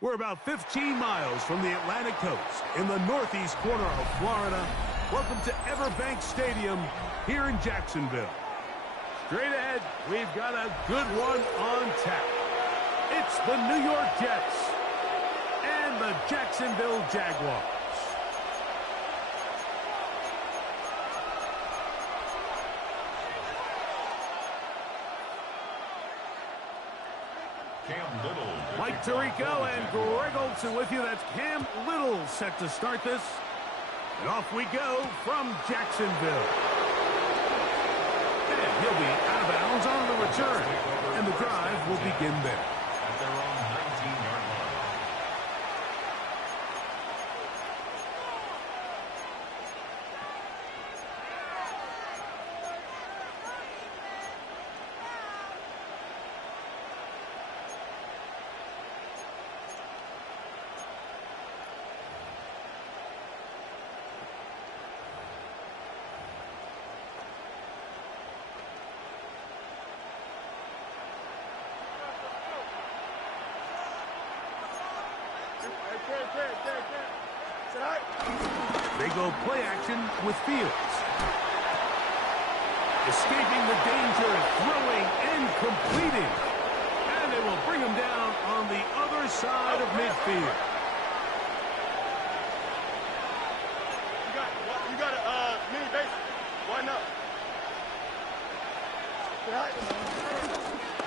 We're about 15 miles from the Atlantic coast in the northeast corner of Florida. Welcome to Everbank Stadium here in Jacksonville. Straight ahead, we've got a good one on tap. It's the New York Jets and the Jacksonville Jaguars. Mike Tirico and Greg Olsen with you. That's Cam Little set to start this. And off we go from Jacksonville. And he'll be out of bounds on the return. And the drive will begin there. At their own 19-yard line. They go play action with Fields. Escaping the danger, throwing and completing. And they will bring him down on the other side of midfield. You got a mini base. Why not?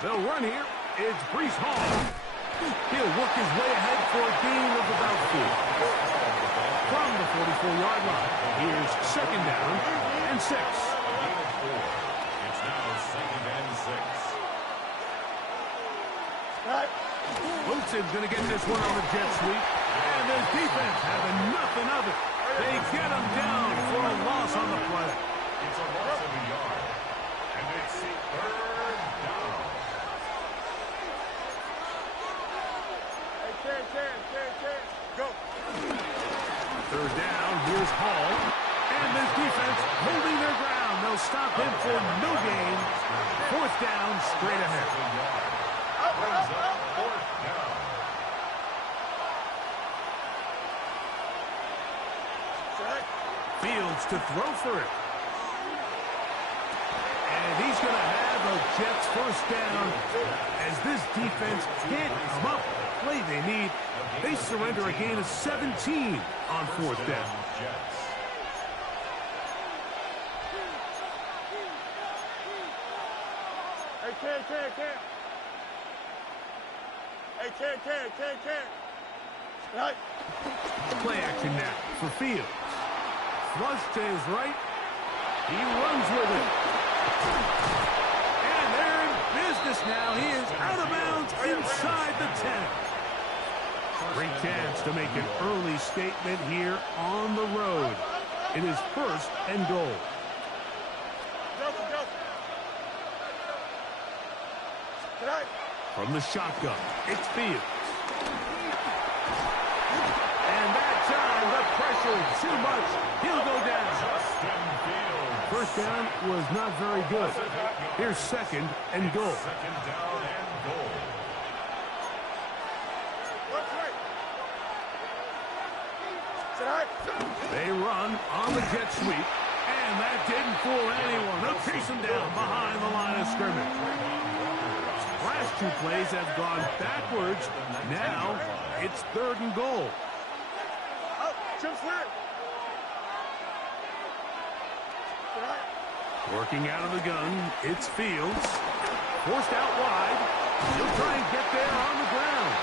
They'll run here. It's Breece Hall. He'll work his way ahead for a gain of about 4. From the 44-yard line, here's second down and 6. It's now second and 6. Olsen's going to get this one on the jet sweep. And the defense having nothing of it. They get him down for a loss on the play. It's a loss of a yard. And it's third down. Go. Third down, here's Hall. And this defense holding their ground. They'll stop him for no gain. Fourth down, straight ahead. Brings up fourth down. Fields to throw for it. And he's going to have a Jets first down as this defense can't come up with the play they need. They surrender a gain of 17 on fourth down. Right. Play action now for Fields. Flush to his right. He runs with it. And they're in business now. He is out of bounds inside the 10. Great chance to make an early statement here on the road. It is first and goal. From the shotgun, it's Fields. And that time, the pressure too much. He'll go down. First down was not very good. Here's second and goal. Second down and goal. They run on the jet sweep, and that didn't fool anyone. They'll chase him down behind the line of scrimmage. Last two plays have gone backwards. Now it's third and goal. Working out of the gun, it's Fields. Forced out wide. He'll try and get there on the ground.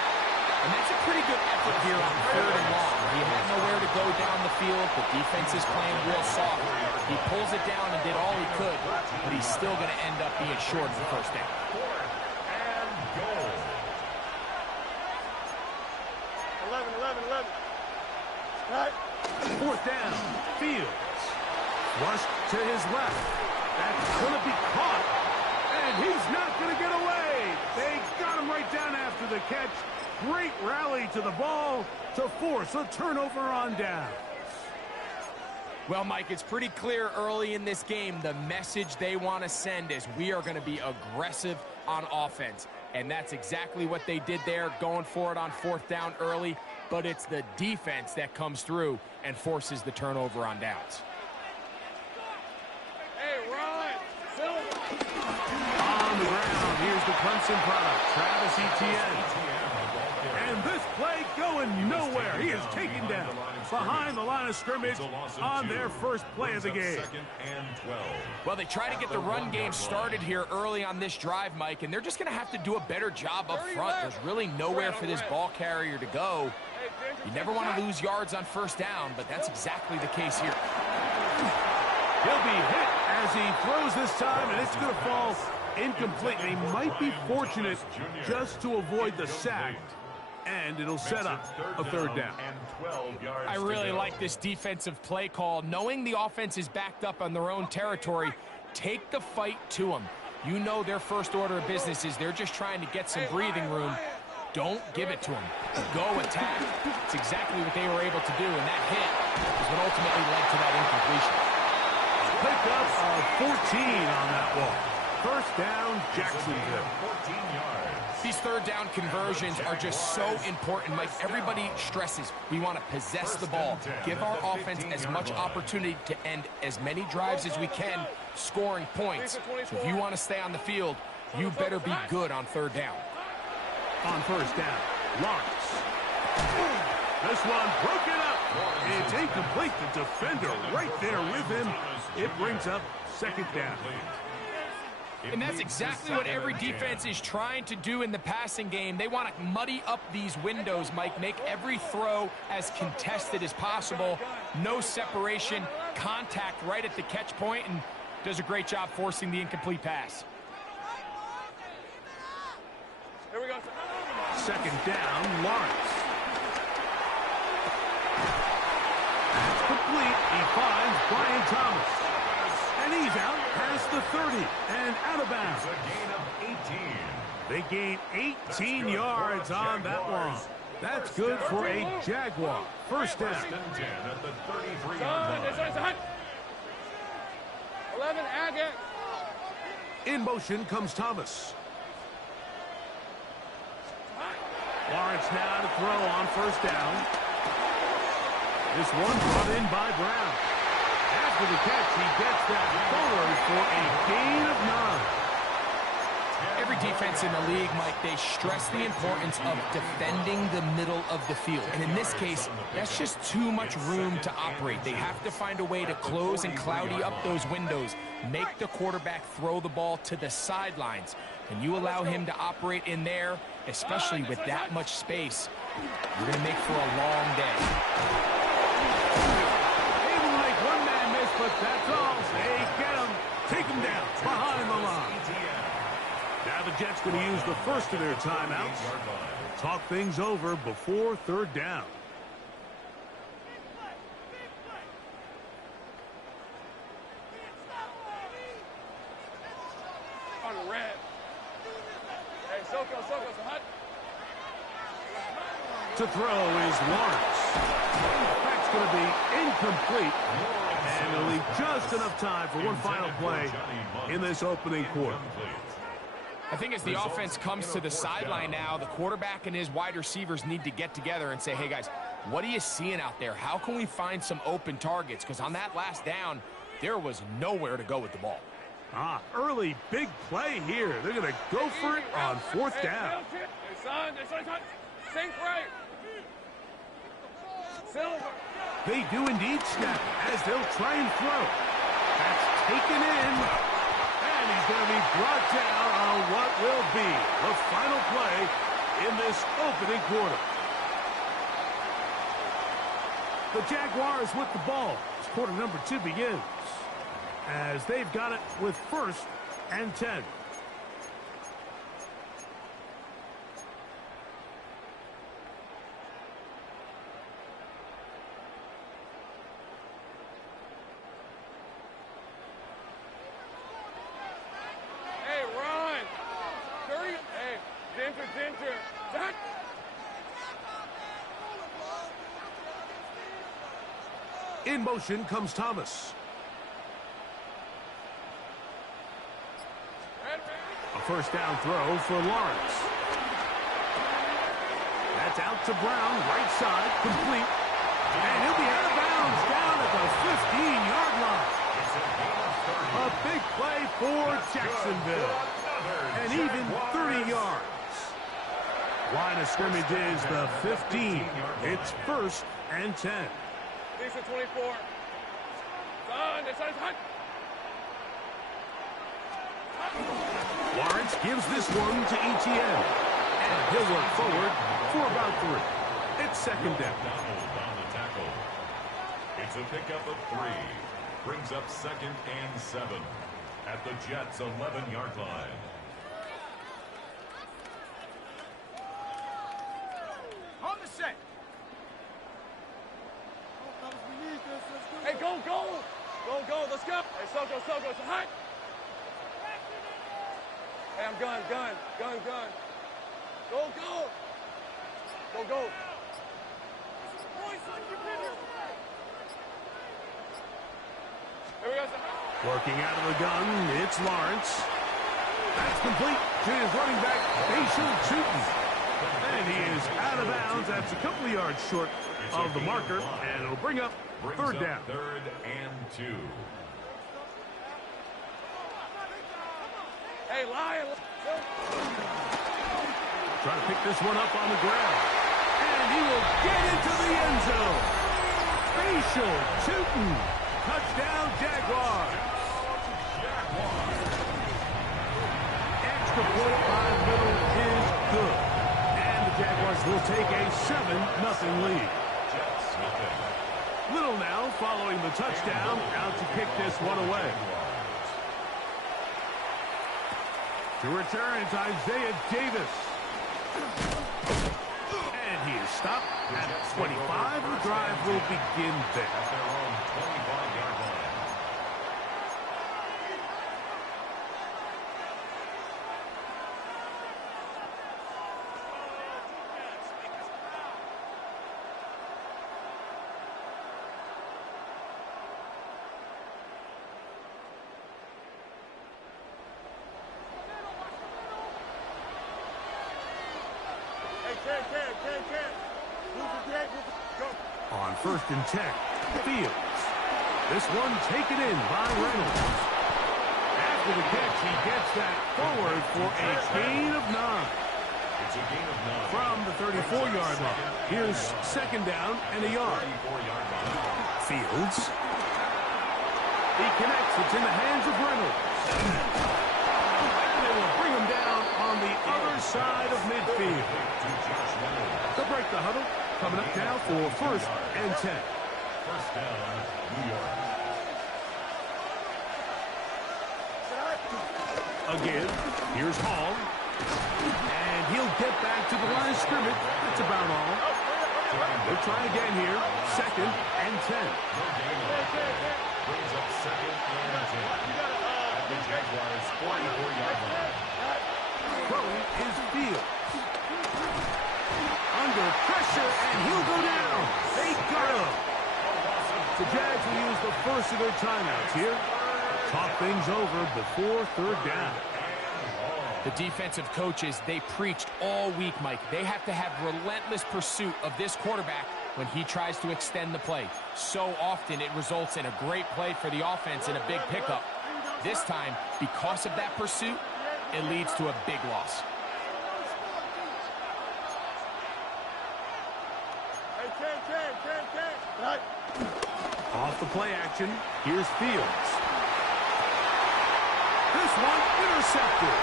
And that's a pretty good effort here on third and long. He had nowhere to go down the field. The defense is playing real soft. He pulls it down and did all he could, but he's still going to end up being short of the first down. Fourth and goal. 11. Right. Fourth down, Fields. Flush to his left. That's going to be caught. And he's not going to get away. They got him right down after the catch. Great rally to the ball to force a turnover on down. Well, Mike, it's pretty clear early in this game the message they want to send is we are going to be aggressive on offense. And that's exactly what they did there, going for it on 4th down early. But it's the defense that comes through and forces the turnover on downs. Hey, Ron! On the ground, here's the Clemson product, Travis Etienne. And this play going nowhere. He is taken down behind the line of scrimmage on their first play of the game. Well, they try to get the run game started here early on this drive, Mike, and they're just going to have to do a better job up front. There's really nowhere for this ball carrier to go. You never want to lose yards on 1st down, but that's exactly the case here. He'll be hit as he throws this time, and it's going to fall incomplete. They might be fortunate just to avoid the sack, and it'll set up a 3rd down. I really like this defensive play call. Knowing the offense is backed up on their own territory, take the fight to them. You know their first order of business is they're just trying to get some breathing room. Don't give it to them. Go attack. It's exactly what they were able to do, and that hit is what ultimately led to that incompletion. Pick up a 14 on that one. 1st down, Jacksonville. 14 yards. These 3rd down conversions are just so important, Mike. Everybody stresses we want to possess the ball, give our offense as much opportunity to end as many drives as we can, scoring points. So if you want to stay on the field, you better be good on 3rd down. On 1st down, Lawrence. This one broken up. It's incomplete. The defender right there with him. It brings up 2nd down. And that's exactly what every defense is trying to do in the passing game. They want to muddy up these windows, Mike, make every throw as contested as possible. No separation, contact right at the catch point, and does a great job forcing the incomplete pass. Here we go. 2nd down, Lawrence. That's complete. He finds Brian Thomas. And he's out past the 30 and out of bounds. They gain 18 yards on that one. That's good for a Jaguar. 1st down. At the 33-yard line. 11, Agate. In motion comes Thomas. Lawrence now to throw on 1st down. This one brought in by Brown. After the catch, he gets that forward for a gain of 9. Every defense in the league, Mike, they stress the importance of defending the middle of the field. And in this case, that's just too much room to operate. They have to find a way to close and cloudy up those windows, make the quarterback throw the ball to the sidelines. And you allow him to operate in there, especially with that much space, you're going to make for a long day. Able to make one man miss, but that's all. They get him, take him down behind the line. Now the Jets going to use the first of their timeouts. Talk things over before 3rd down. On the red. Hey, Soko, hot. To throw is Lawrence. That's going to be incomplete. And it'll leave just enough time for one final play in this opening quarter. I think as the offense comes to the sideline now, the quarterback and his wide receivers need to get together and say, hey, guys, what are you seeing out there? How can we find some open targets? Because on that last down, there was nowhere to go with the ball. Early big play here. They're going to go for it on 4th down. Hey, son, sink right. Silver. They do indeed snap as they'll try and throw. That's taken in. And he's going to be brought down on what will be the final play in this opening quarter. The Jaguars with the ball as quarter number 2 begins, as they've got it with 1st and 10. Hey, Ron. Dirty. Hey, Ginger. Zach. In motion comes Thomas. A first down throw for Lawrence. That's out to Brown, right side, complete. And he'll be out of bounds down at the 15-yard line. A big play for Jacksonville. And even 30 yards. Line of scrimmage is the 15. It's 1st and 10. These are 24. Lawrence gives this one to ETN. And he'll work forward for about 3. It's 2nd down. On the tackle. It's a pickup of 3. Brings up 2nd and 7 at the Jets' 11-yard line. On the set. Hey, go. Go, let's go. Hey, Soko, it's a hot. Hey, I'm gun. Go. Here we go. Working out of the gun, it's Lawrence. That's complete to his running back, Facial Chutin. And he is out of bounds. That's a couple of yards short of the marker, and it'll bring up 3rd down. 3rd and 2. Hey, Lion. Trying to pick this one up on the ground. And he will get into the end zone. Facial Chutin. Touchdown, Jaguars. Extra point by middle is good. And the Jaguars will take a 7-0 lead. Little now following the touchdown, out to kick this one away. To return, it's Isaiah Davis. And he is stopped at 25. The drive will begin there. At their own 25-yard line. On 1st and 10, Fields. This one taken in by Reynolds. After the catch, he gets that forward for a gain of 9. It's a gain of 9. From the 34-yard line. Here's 2nd down and a yard. 34-yard line. Fields. He connects. It's in the hands of Reynolds. And they will bring him down on the other side of midfield. They'll break the huddle. Coming up now for 1st and 10. 1st down, New York. Again, here's Hall. And he'll get back to the line of scrimmage. That's about all. We'll try again here. 2nd and 10. Brings up 2nd and 10. At the Jaguars' 44-yard line. Throwing is Fields. Under pressure, and he'll go down. They got him. The Jags will use the first of their timeouts here. Talk things over before 3rd down. The defensive coaches, they preached all week, Mike. They have to have relentless pursuit of this quarterback when he tries to extend the play. So often it results in a great play for the offense and a big pickup. This time, because of that pursuit, it leads to a big loss. Off the play action, here's Fields. This one intercepted.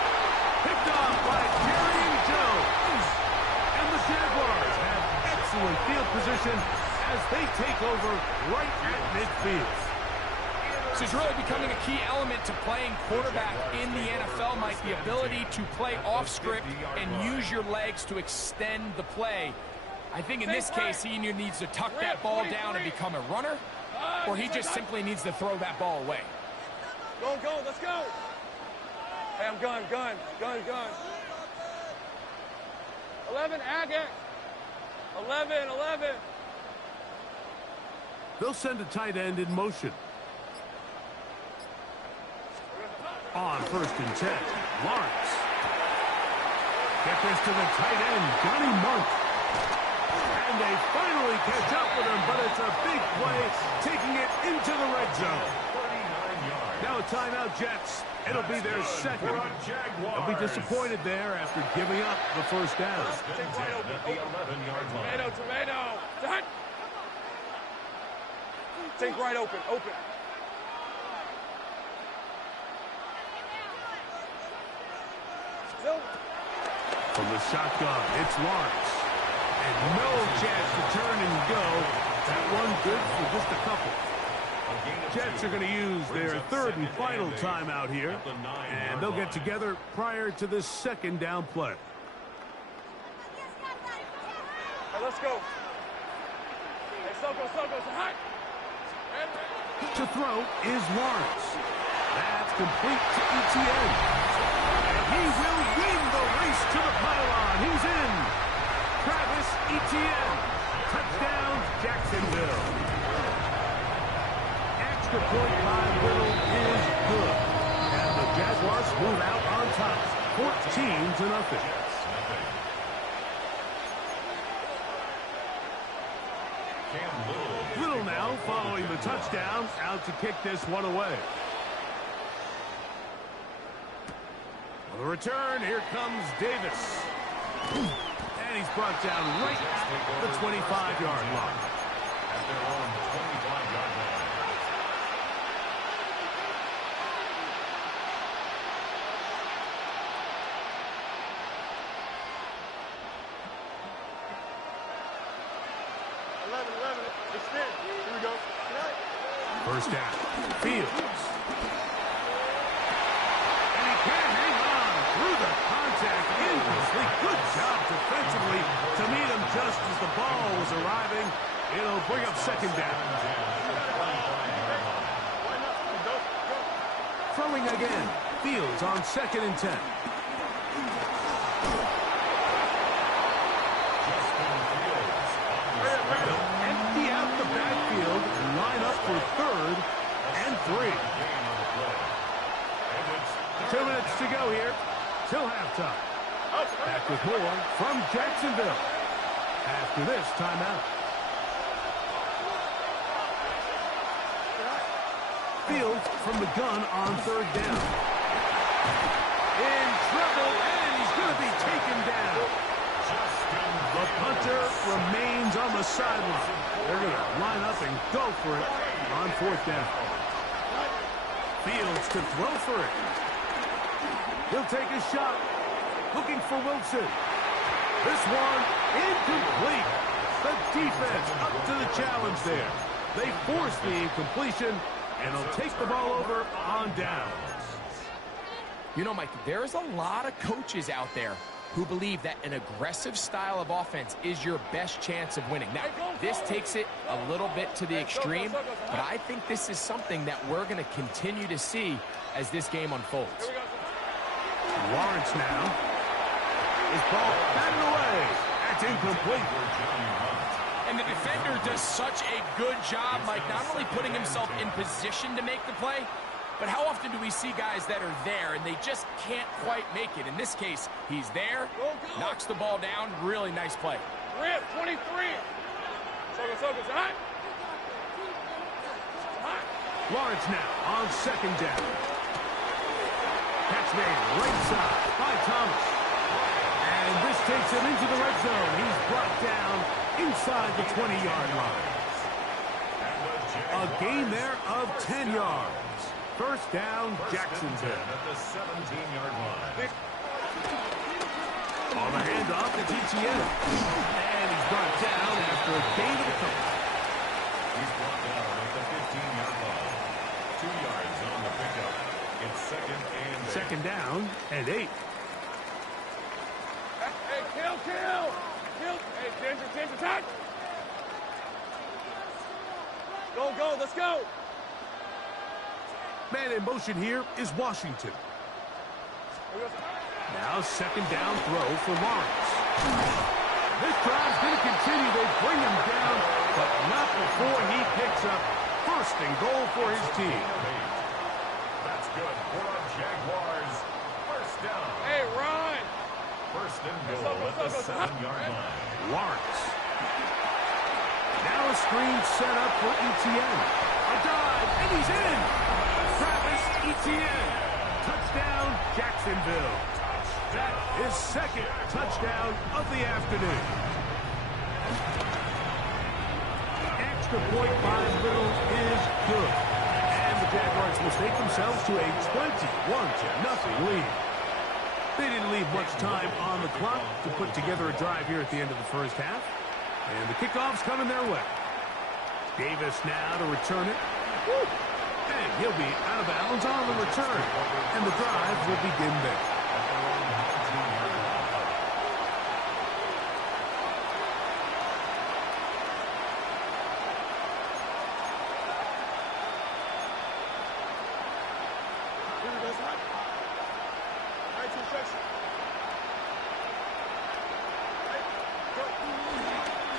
Picked off by Jerry Jones. And the Jaguars have excellent field position as they take over right at midfield. This is really becoming a key element to playing quarterback in the NFL, Mike. The ability to play off script and use your legs to extend the play. I think in this case, he either needs to tuck that ball down and become a runner, or he just simply needs to throw that ball away. Go, let's go. Hey, I'm gun. 11, Agate. 11. They'll send a tight end in motion. On 1st and 10, Lawrence Get this to the tight end, Johnny Monk. And they finally catch up with him, but it's a big play, taking it into the red zone. Now a timeout, Jets. It'll be their second. They'll be disappointed there after giving up the first down. Tomato. Think right open. From the shotgun, it's Lawrence. And no chance to turn and go. That one good for just a couple. Jets are going to use their third and final timeout here. And they'll get together prior to this second down play. Hey, let's go. Hey, Soko, hot. To throw is Lawrence. That's complete to ETN. And he will win the race to the pylon. He's in. Travis Etienne. Touchdown, Jacksonville. Extra point by Little is good. And the Jaguars move out on top. 14-0. Little now following the touchdown, out to kick this one away. On the return, here comes Davis. And he's brought down right at the 25-yard line. At their own 25-yard line. First down, Fields. And he can't hang on through the contact. Incomplete. Good job defensively to meet him just as the ball was arriving. It'll bring up second down. Throwing again. Fields on 2nd and 10. Empty out the backfield and line up for 3rd and 3. 2 minutes to go here till halftime. Back with more from Jacksonville after this timeout. Fields from the gun on 3rd down. In trouble, and he's going to be taken down. The punter remains on the sideline. They're going to line up and go for it on 4th down. Fields to throw for it. He'll take a shot. Looking for Wilson. This one incomplete. The defense up to the challenge there. They force the incompletion, and he'll take the ball over on downs. You know, Mike, there's a lot of coaches out there who believe that an aggressive style of offense is your best chance of winning. Now, this takes it a little bit to the extreme, but I think this is something that we're going to continue to see as this game unfolds. Lawrence now. His ball batted away. That's incomplete. And the defender does such a good job, Mike, not only putting himself in position to make the play, but how often do we see guys that are there and they just can't quite make it? In this case, he's there, knocks the ball down. Really nice play. Rip, 23. Soko, hot. Lawrence now on 2nd down. Catch made right side by Thomas. And this takes him into the red zone. He's brought down inside the 20-yard line. A gain there of 10 yards. First down, Jacksonville. At the 17-yard line. On the handoff to GTN. And he's brought down after a gain of a couple. He's brought down at the 15-yard line. 2 yards on the pickup. It's 2nd and 8. Second down and 8. Hey, kill. Hey, Ginger, touch. Go, let's go. Man in motion here is Washington. Now 2nd down throw for Lawrence. This drive's going to continue. They bring him down, but not before he picks up 1st and goal for his team. That's good for the Jaguars. 1st down. Hey, run. First and goal at the 7-yard line. Lawrence. Now a screen set up for Etienne. A dive, and he's in. Travis Etienne. Touchdown, Jacksonville. That is second touchdown of the afternoon. Extra point by Little is good. And the Jaguars will take themselves to a 21-0 lead. They didn't leave much time on the clock to put together a drive here at the end of the first half. And the kickoff's coming their way. Davis now to return it. And he'll be out of bounds on the return. And the drive will begin there.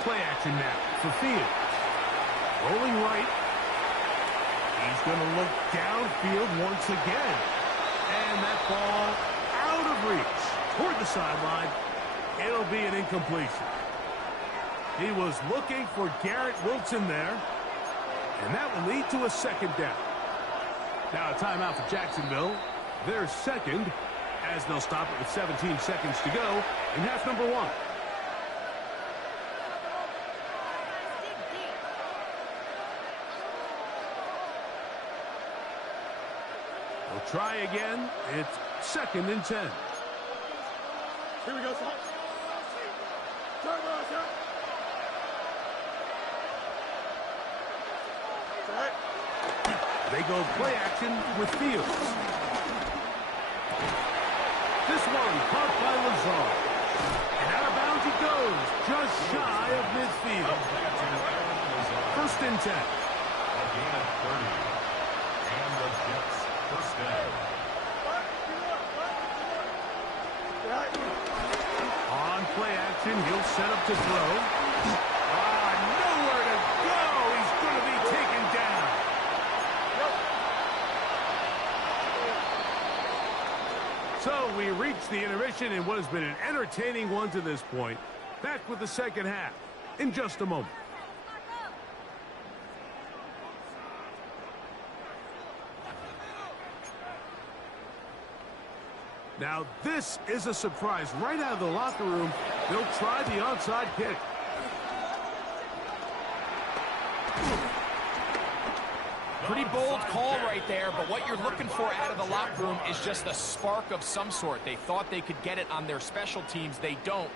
Play action now for Fields. Rolling right. He's going to look downfield once again. And that ball out of reach toward the sideline. It'll be an incompletion. He was looking for Garrett Wilson there. And that will lead to a second down. Now a timeout for Jacksonville. Their second, as they'll stop it with 17 seconds to go in half number one. We'll try again. It's 2nd and 10. Here we go, son. Turn around, sir. They go play action with Fields. This one caught by Lazard. And out of bounds he goes, just shy of midfield. 1st and 10. A gain of 30. And the Jets first down. On play action, he'll set up to throw. Nowhere to go. He's going to be taken down. So we reach the intermission in what has been an entertaining one to this point. Back with the second half in just a moment. Now, this is a surprise. Right out of the locker room, they'll try the onside kick. Pretty bold call right there, but what you're looking for out of the locker room is just a spark of some sort. They thought they could get it on their special teams. They don't.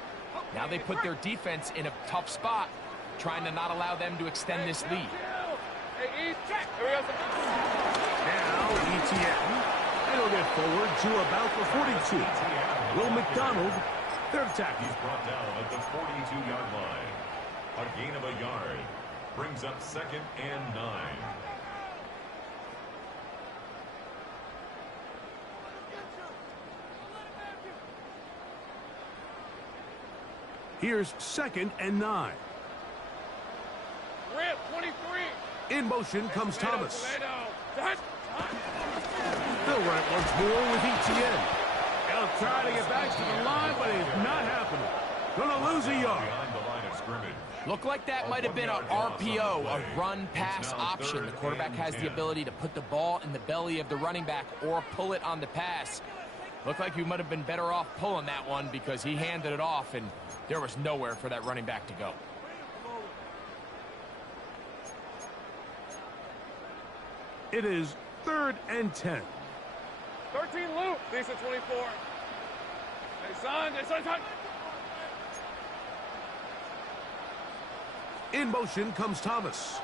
Now they put their defense in a tough spot, trying to not allow them to extend this lead. Now, Etienne. He'll get forward to about the 42. Will McDonald, their tackle. He's brought down at the 42-yard line. A gain of a yard. Brings up 2nd and 9. Here's 2nd and 9. Rip, 23. In motion comes Thomas. They'll run it once more with Etienne. They'll try to get back to the line, but it's not happening. Gonna lose a yard. Behind the line of scrimmage. Looked like that might have been an RPO, a run-pass option. The quarterback has the ability to put the ball in the belly of the running back or pull it on the pass. Looked like he might have been better off pulling that one because he handed it off, and there was nowhere for that running back to go. It is 3rd and 10. 13 Luke. Decent 24. Hey, son. In motion comes Thomas.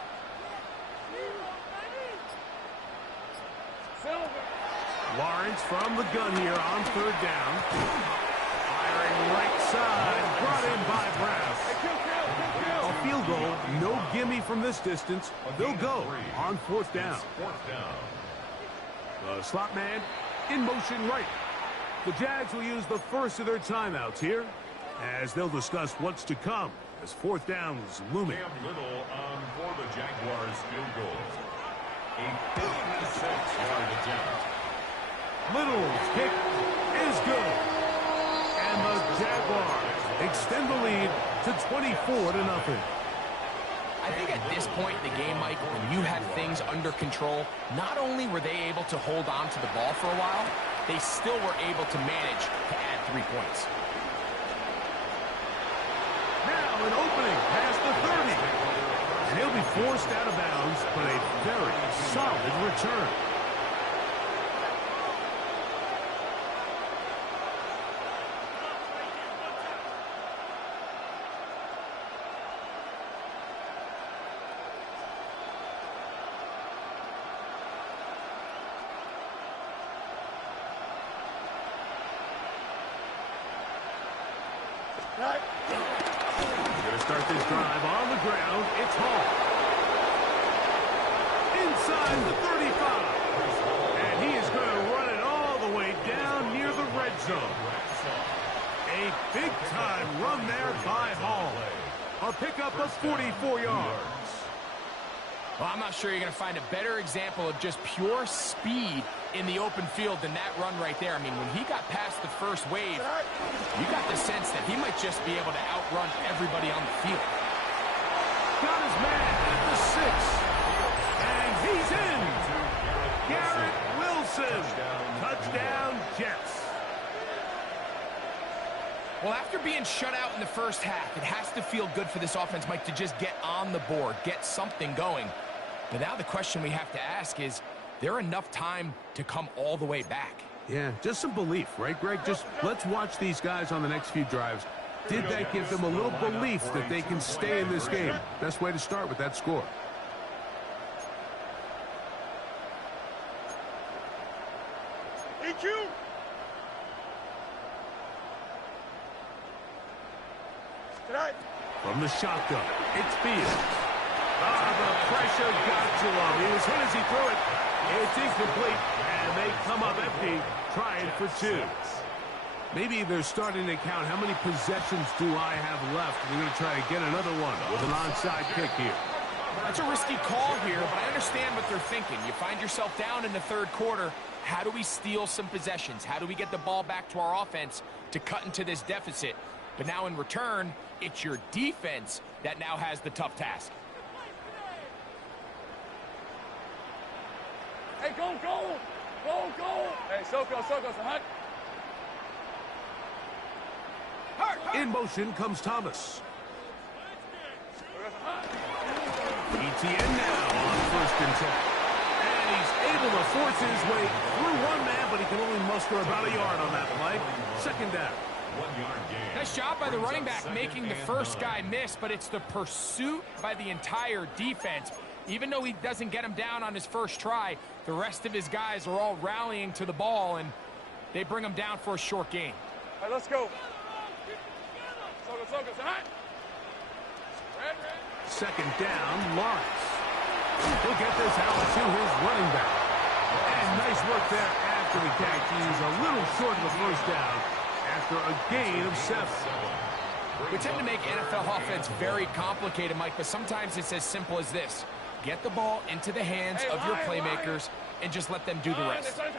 Silver. Lawrence from the gun here on 3rd down. Firing right side. Brought in by Brown. A field goal, no gimme from this distance. They'll go on 4th down. The slot man in motion right. The Jags will use the first of their timeouts here as they'll discuss what's to come as 4th down is looming. Cam Little on for the Jaguars field goal. A 56-yard attempt. Little's kick is good. And the Jaguars extend the lead to 24-0. I think at this point in the game, Mike, when you have things under control, not only were they able to hold on to the ball for a while, they still were able to manage to add 3 points. Now an opening past the 30. And he'll be forced out of bounds, but a very solid return. Going to start this drive on the ground. It's Hall. Inside the 35. And he is going to run it all the way down near the red zone. A big-time run there by Hall. A pickup of 44 yards. Well, I'm not sure you're going to find a better example of just pure speed in the open field than that run right there. I mean, when he got past the first wave, you got the sense that he might just be able to outrun everybody on the field. Got his man at the 6. And he's in. Garrett Wilson. Touchdown, Jets. Well, after being shut out in the first half, it has to feel good for this offense, Mike, to just get on the board, get something going. But now the question we have to ask is there enough time to come all the way back? Yeah, just some belief, right, Greg? Just let's watch these guys on the next few drives. Did that give them a little belief that they can stay in this game? Best way to start with that score. EQ! From the shotgun, it's Fields. The pressure got to him. He was hit as he threw it. It's incomplete, and they come up empty, trying for 2. Maybe they're starting to count how many possessions do I have left. They're going to try to get another one with an onside kick here. That's a risky call here, but I understand what they're thinking. You find yourself down in the third quarter. How do we steal some possessions? How do we get the ball back to our offense to cut into this deficit? But now in return, it's your defense that now has the tough task. Hey, go! Hey, Soko, Hunt. In motion comes Thomas. ETN now on 1st and 10. And he's able to force his way through one man, but he can only muster about a yard on that play. 2nd down. 1 yard gain. Nice job by the running back making the first guy miss, but it's the pursuit by the entire defense. Even though he doesn't get him down on his first try, the rest of his guys are all rallying to the ball, and they bring him down for a short gain. All right, let's go. Soko, Hunt. Red. 2nd down, Lawrence. He'll get this out to his running back. And nice work there after the catch. He's a little short of the first down after a gain of 7. We tend to make NFL offense very complicated, Mike, but sometimes it's as simple as this. Get the ball into the hands of your playmakers and just let them do the rest. They'll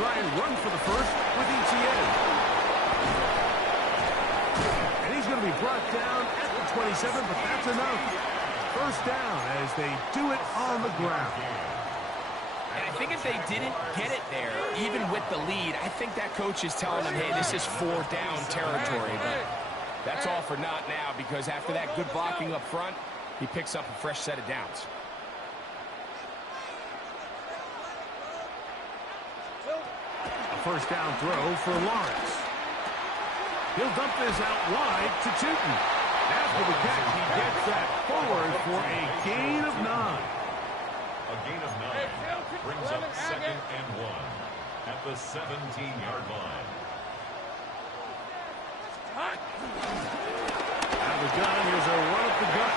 try and run for the first with ETN. And he's going to be brought down at the 27, but that's enough. First down as they do it on the ground. And I think if they didn't get it there, even with the lead, I think that coach is telling them, hey, this is 4th down territory. But that's all for not now, because after that good blocking up front, he picks up a fresh set of downs. A first down throw for Lawrence. He'll dump this out wide to Tootin. After the catch, he gets that forward for a gain of 9. A gain of 9 brings up 2nd and 1 at the 17-yard line. Out of the gun, here's a run up the gut.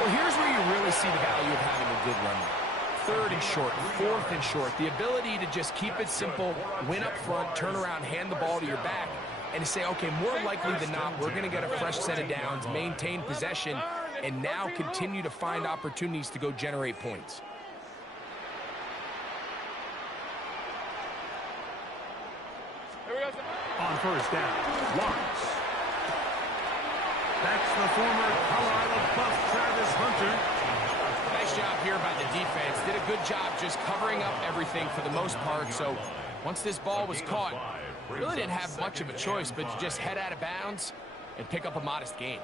Well, here's where you really see the value of having a good runner. 3rd and short, 4th and short. The ability to just keep it simple, win up front, turn around, hand the ball to your back, and to say, okay, more likely than not, we're going to get a fresh set of downs, maintain possession, and now continue to find opportunities to go generate points. On first down. Lawrence. That's the former Colorado Buff, Travis Hunter. Nice job here by the defense. Did a good job just covering up everything for the most part. So once this ball was caught, really didn't have much of a choice but to just head out of bounds and pick up a modest gain.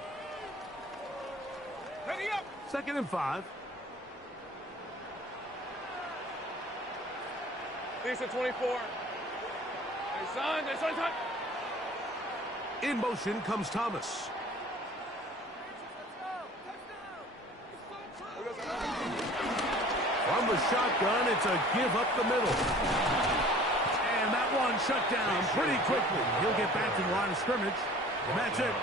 Ready up. 2nd and 5. Decent 24. Hey, son. In motion comes Thomas. From the shotgun, it's a give up the middle. And that one shut down pretty quickly. He'll get back to the line of scrimmage, and that's it.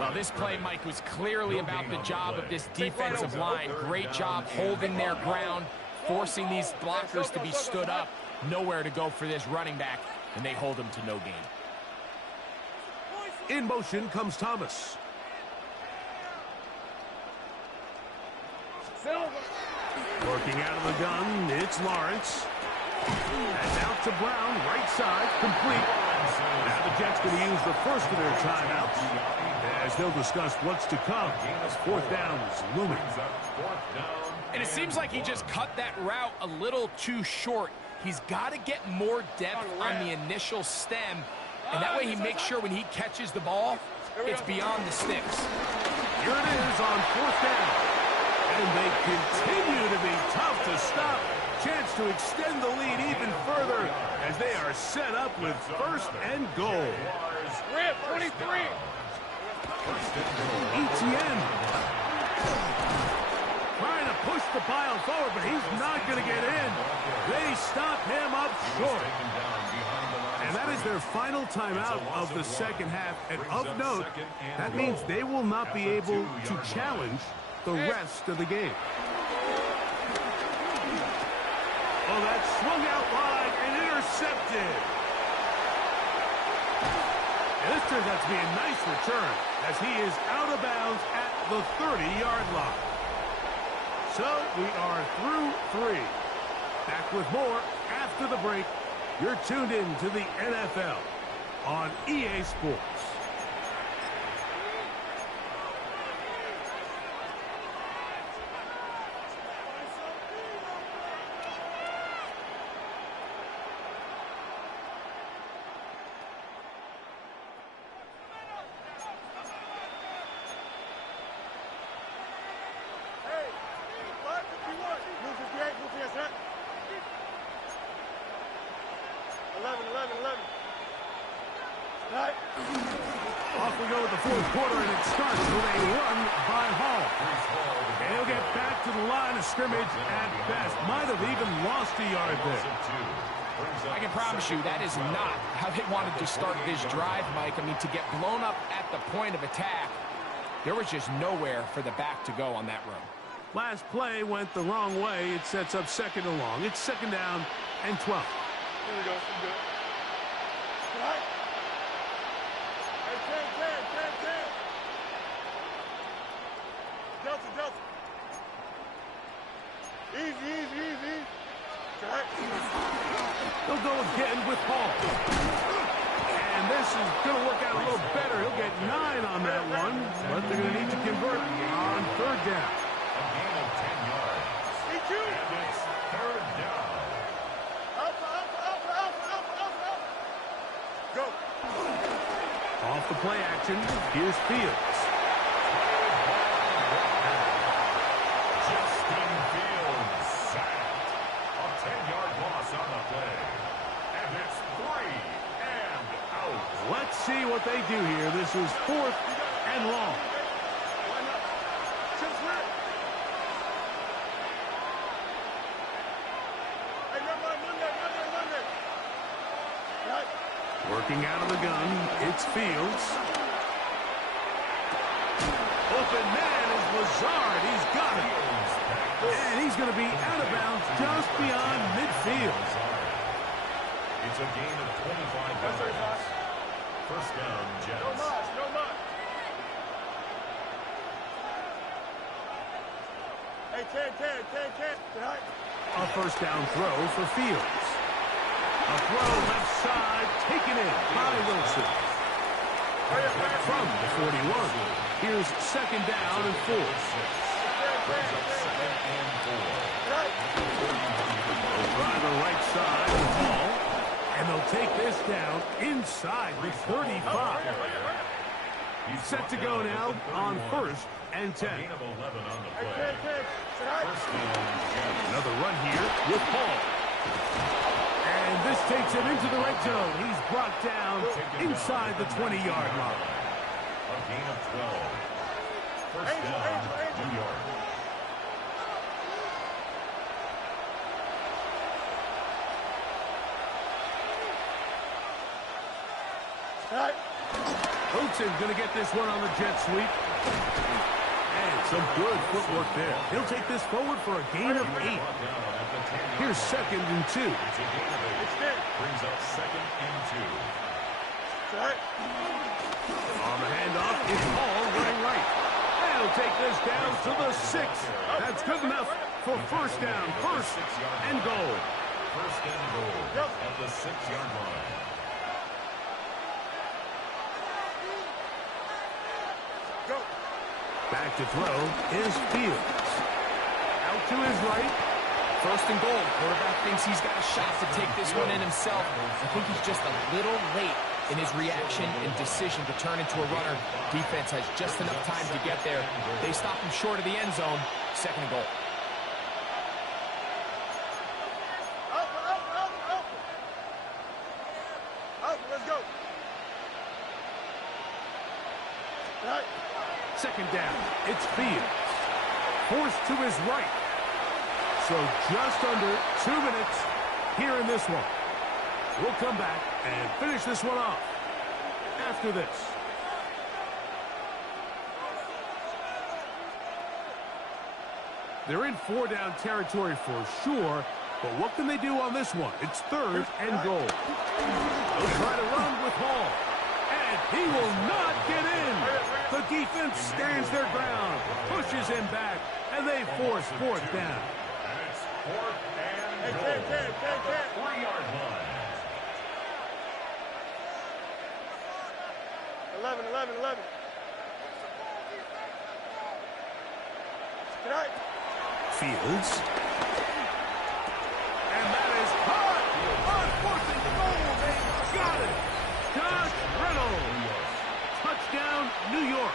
Well, this play, Mike, was clearly about the job of this defensive line. Great job holding their ground, forcing these blockers to be stood up. Nowhere to go for this running back, and they hold him to no gain. In motion comes Thomas. Working out of the gun, it's Lawrence. That's out to Brown, right side, complete. Now the Jets going to use the first of their timeouts as they'll discuss what's to come. 4th down is looming. And it seems like he just cut that route a little too short. He's got to get more depth on the initial stem, and that way he makes sure when he catches the ball, it's beyond the sticks. Here it is on 4th down. And they continue to be tough to stop. Chance to extend the lead even further as they are set up with 1st and goal. Rip, 23. Etienne. Trying to push the pile forward, but he's not going to get in. They stop him up short. And that is their final timeout of the 2nd half. And of note, that means they will not be able to challenge the rest of the game. Oh, that swung out wide and intercepted. And this turns out to be a nice return as he is out of bounds at the 30-yard line. So we are through 3. Back with more after the break. You're tuned in to the NFL on EA Sports. Off we go with the 4th quarter, and it starts with a run by Hall. And he'll get back to the line of scrimmage at best. Might have even lost a yard there. I can promise you that is not how they wanted to start this drive, Mike. I mean, to get blown up at the point of attack, there was just nowhere for the back to go on that run. Last play went the wrong way. It sets up 2nd and long. It's 2nd down and 12. Here we go. Right. Hey, 10. Delta. Easy. Right. He'll go again with Hall. And this is going to work out a little better. He'll get 9 on that one, but they're going to need to convert on 3rd down. A gain of 10 yards. And it's 3rd down. Alpha. Go. Off the play action, here's Fields. Justin Fields sacked. A 10-yard loss on the play. And it's 3 and out. Let's see what they do here. This is 4th and long. Working out of the gun, it's Fields. Open man is Lazard. He's got it. And he's going to be out of bounds just beyond midfield. It's a gain of 25 yards. First down, Jets. No much. Hey, 10. A first down throw for Fields. A throw left side, taken in by Wilson. From the 41, here's second down and 4. They'll try the right side of the ball, and they'll take this down inside the 35. Set to go now on 1st and 10. Another run here with Hall. And this takes him into the red zone. He's brought down inside the 20-yard line. A gain of 12. First down, New York. Wilson's going to get this one on the jet sweep. And some good footwork there. He'll take this forward for a gain of 8. Here's second and 2. Brings up second and 2. On the handoff, it's Hall running right. And he'll take this down to the 6. That's good enough for first down, first and goal. First and goal at the 6-yard line. Back to throw is Fields. Out to his right. First and goal. Quarterback thinks he's got a shot to take this one in himself. I think he's just a little late in his reaction and decision to turn into a runner. Defense has just enough time to get there. They stop him short of the end zone. Second and goal. Let's go. Second down, it's Fields. Forced to his right. So just under 2 minutes here in this one. We'll come back and finish this one off after this. They're in 4-down territory for sure, but what can they do on this one? It's third and goal. They'll try to run with Hall, and he will not get in. The defense stands their ground, pushes him back, and they force fourth down. And it's fourth and goal at the 3-yard line. 11. Fields. And that is hot. On fourth and goal. They got it. Josh Reynolds. Touchdown, New York.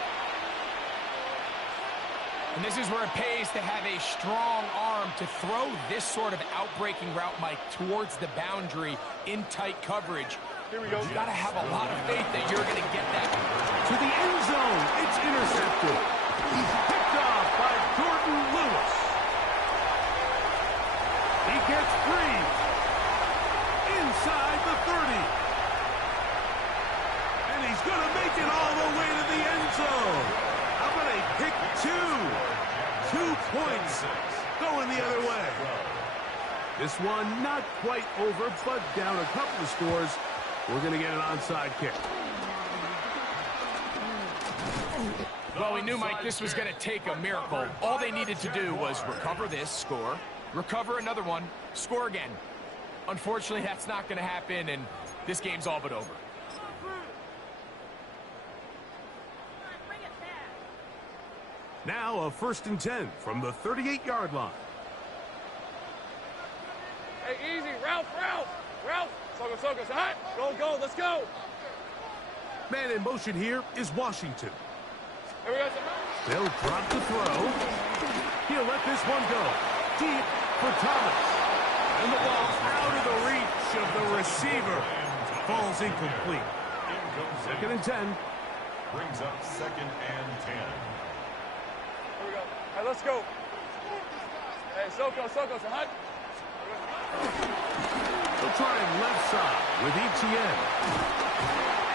And this is where it pays to have a strong arm to throw this sort of outbreaking route, Mike, towards the boundary in tight coverage. Here we go. You got to have a lot of faith that you're going to get that. To the end zone. It's intercepted. He's picked off by Jordan Lewis. He gets free. Inside the 30. And he's going to make it all the way to the end zone. How about a pick 2? 2 points going the other way. This one not quite over, but down a couple of scores. We're going to get an onside kick. Well, we knew, Mike, this was going to take a miracle. All they needed to do was recover this, score, recover another one, score again. Unfortunately, that's not going to happen, and this game's all but over. Now a 1st and 10 from the 38-yard line. Hey, easy. Ralph. Soko. Hot. Go. Let's go. Man in motion here is Washington. Here we go. They'll drop the throw. He'll let this one go. Deep for Thomas. And the ball's out of the reach of the receiver. Falls incomplete. 2nd and 10. Brings up 2nd and 10. Here we go. All right, let's go. Hey, Soko. Hot. They'll try him left side with ETN.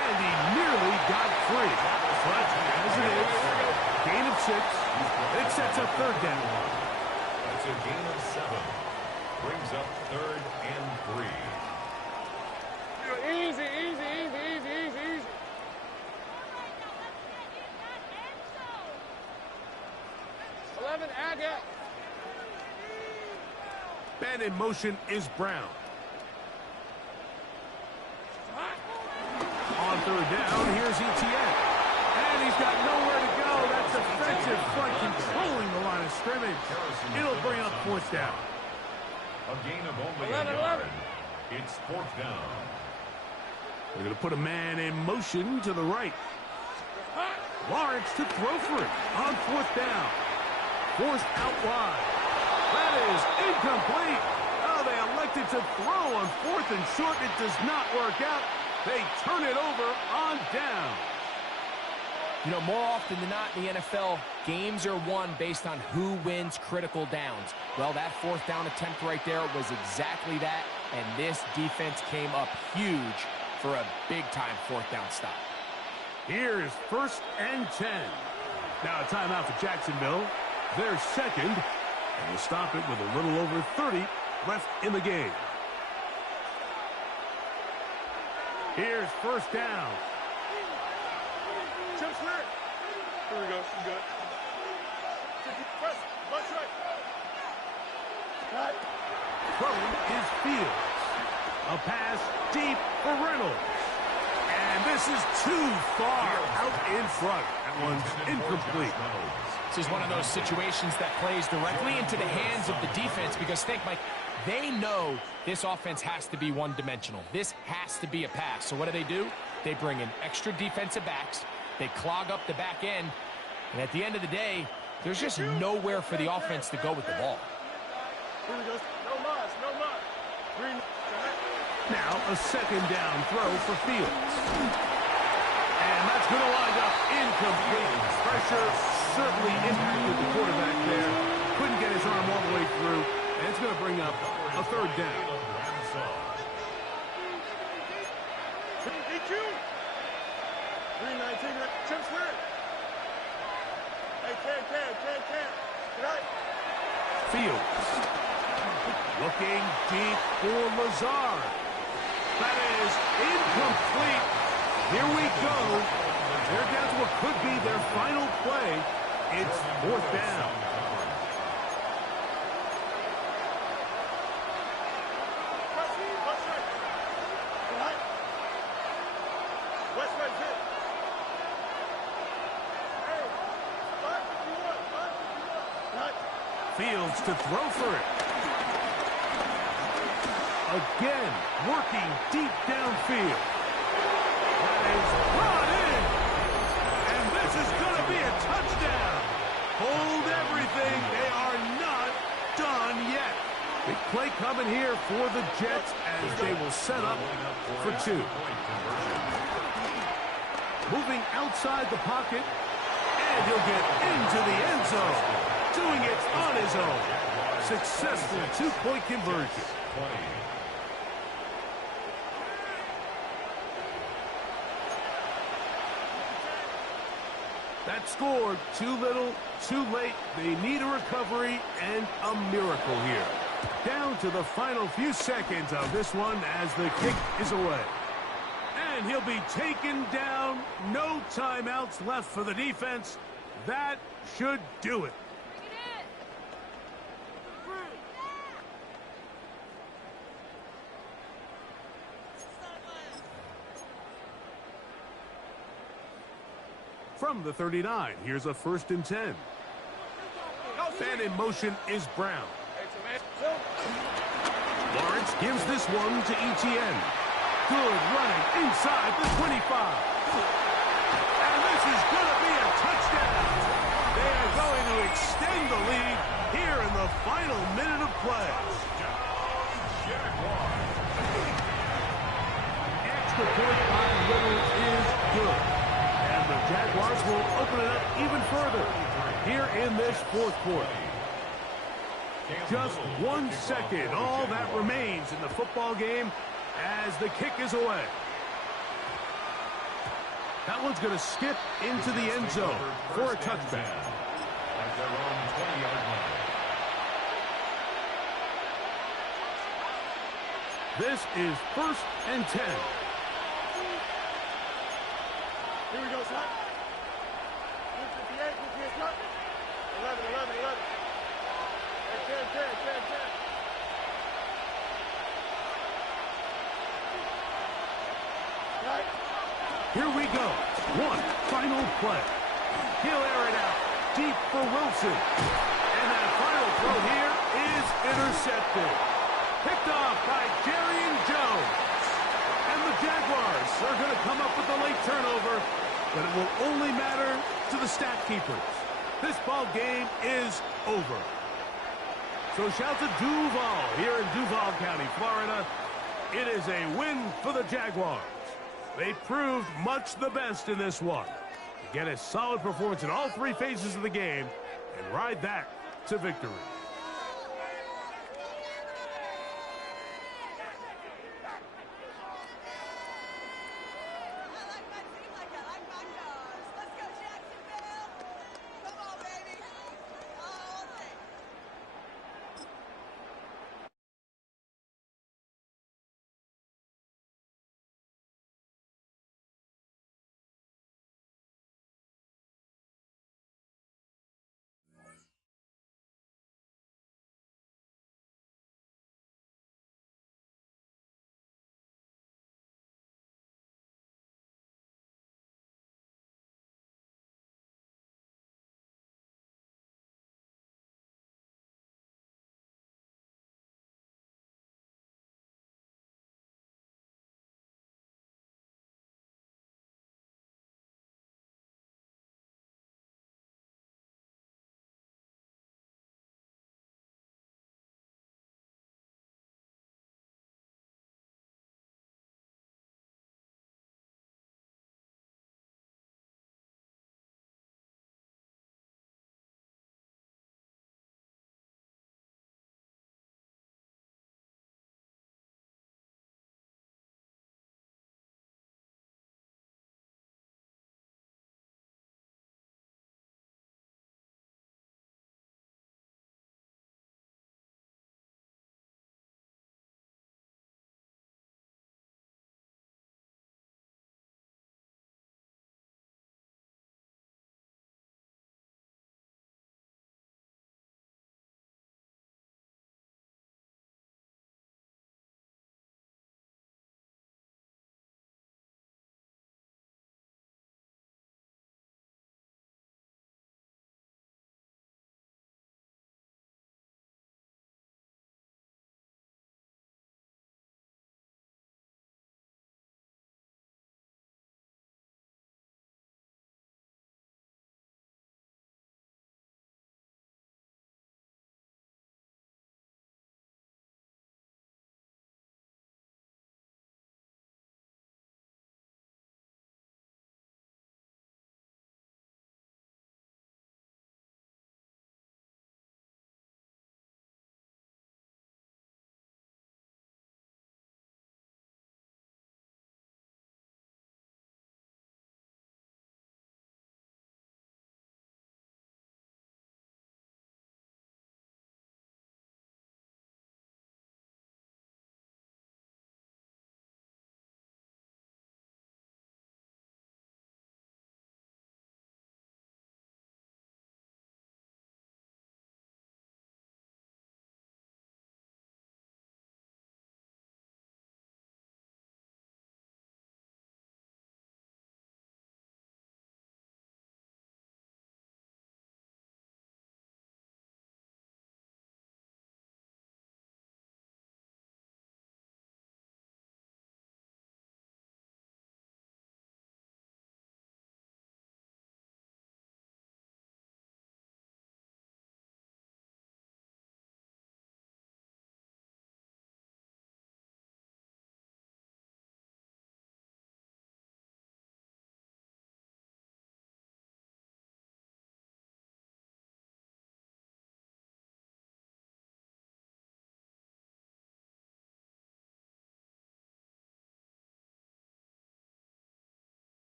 And he nearly got free. But as it is, gain of 6. It sets up 3rd down. That's a gain of 7. Brings up 3rd and 3. Easy. 11, add that. Man in motion is Brown. third down. Here's Etienne. And he's got nowhere to go. That's defensive front controlling the line of scrimmage. It'll bring up fourth down. A gain of only 11. It's fourth down. They're going to put a man in motion to the right. Lawrence to throw for it on fourth down. Forced out wide. That is incomplete. Oh, they elected to throw on fourth and short. It does not work out. They turn it over on down. You know, more often than not in the NFL, games are won based on who wins critical downs. Well, that fourth down attempt right there was exactly that, and this defense came up huge for a big-time fourth down stop. Here's 1st and 10. Now a timeout for Jacksonville. They're second, and we'll stop it with a little over 30 left in the game. Here's 1st down. Chip square. Here we go. You good. Press. Left right. Right. Throwing is Fields. A pass deep for Reynolds. And this is too far out in front. That one's incomplete. This is one of those situations that plays directly into the hands of the defense because think, Mike, they know this offense has to be one-dimensional. This has to be a pass. So what do? They bring in extra defensive backs. They clog up the back end. And at the end of the day, there's just nowhere for the offense to go with the ball. Here we go. No mas. No mas. Green. Now a 2nd down throw for Fields. And that's going to wind up incomplete. Pressure certainly impacted the quarterback there. Couldn't get his arm all the way through. And it's going to bring up a 3rd down. DQ. 319. Chip square. Hey, can. Good night. Fields. Looking deep for Lazard. That is incomplete. Here we go. They're down to what could be their final play. It's 4th down. Fields to throw for it. Again, working deep downfield. That is brought in. And this is going to be a touchdown. Hold everything. They are not done yet. Big play coming here for the Jets as they will set up for 2. Moving outside the pocket. And he'll get into the end zone. Doing it on his own. Successful 2-point conversion. That scored too little, too late. They need a recovery and a miracle here. Down to the final few seconds of this one as the kick is away. And he'll be taken down. No timeouts left for the defense. That should do it. From the 39, here's a 1st and 10. And in motion is Brown. Lawrence gives this one to Etienne. Good running inside the 25. And this is going to be a touchdown. They are going to extend the lead here in the final minute of play. Extra point by Little is good. The Jaguars will open it up even further here in this 4th quarter. Just 1 second, all that remains in the football game as the kick is away. That one's going to skip into the end zone for a touchback. At their own 20-yard line. This is 1st and 10. Here we go, son. 58, 11, 11. Hey, 10. Right. Here we go. One final play. He'll air it out deep for Wilson. And that final throw here is intercepted. Picked off by Jerry Jones. And the Jaguars are going to come up with a late turnover, but it will only matter to the stat keepers. This ball game is over. So shout to Duval here in Duval County, Florida. It is a win for the Jaguars. They proved much the best in this one. Get a solid performance in all three phases of the game and ride that to victory.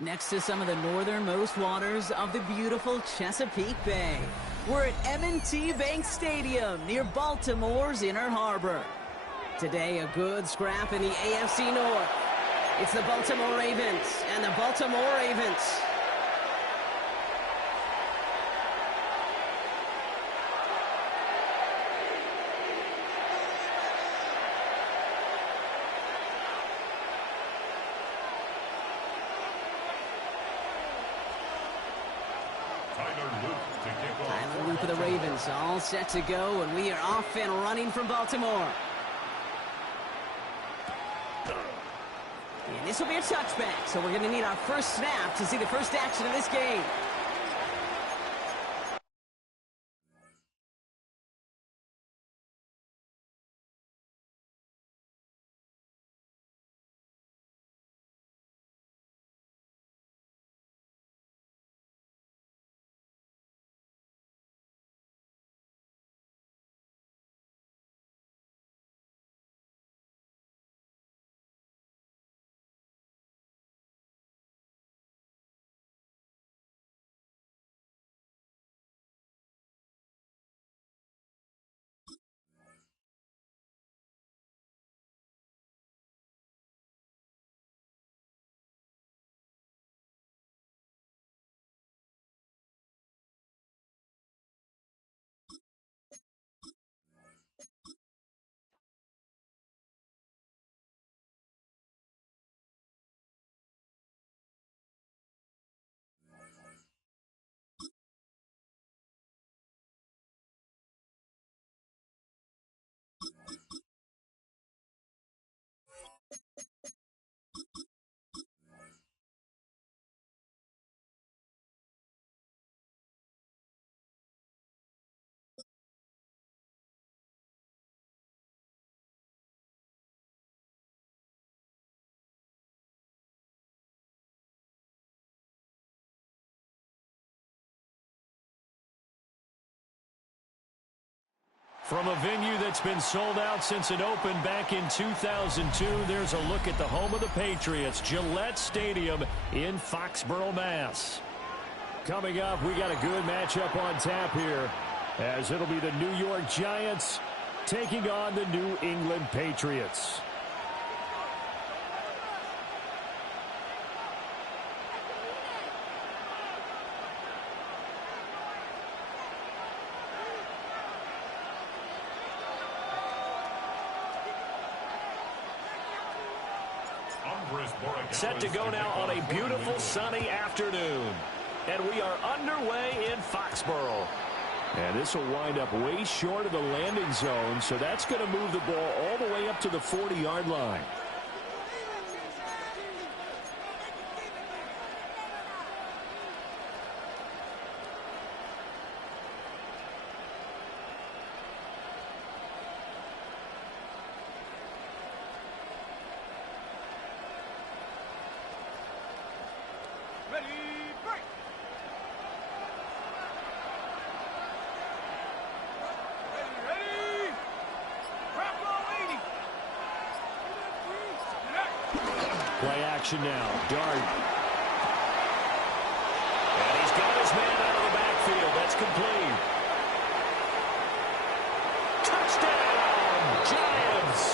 Next to some of the northernmost waters of the beautiful Chesapeake Bay, we're at M&T Bank Stadium near Baltimore's Inner Harbor. Today, a good scrap in the AFC North. It's the Baltimore Ravens and the Baltimore Ravens. Tyler Loop of the Ravens all set to go, and we are off and running from Baltimore. And this will be a touchback, so we're going to need our first snap to see the first action of this game. From a venue that's been sold out since it opened back in 2002, there's a look at the home of the Patriots, Gillette Stadium in Foxborough, Mass. Coming up, we got a good matchup on tap here, as it'll be the New York Giants taking on the New England Patriots. Set to go now on a beautiful sunny afternoon. And we are underway in Foxborough. And this will wind up way short of the landing zone, so that's going to move the ball all the way up to the 40-yard line. Play action now. Dart. And he's got his man out of the backfield. That's complete. Touchdown, Giants.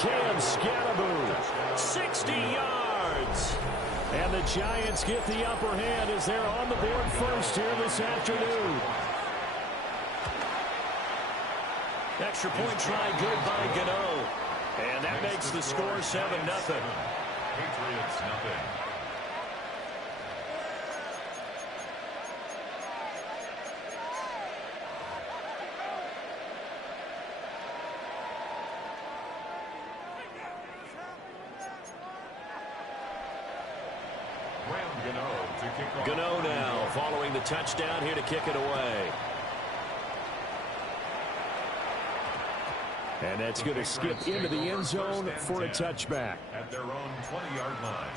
Cam Scatterbo, 60 yards. And the Giants get the upper hand as they're on the board first here this afternoon. Extra point try good by Gano. And that makes the score 7-0. Patriots nothing. Gano now following the touchdown here to kick it away. And that's going to skip into the end zone for a touchback. At their own 20-yard line.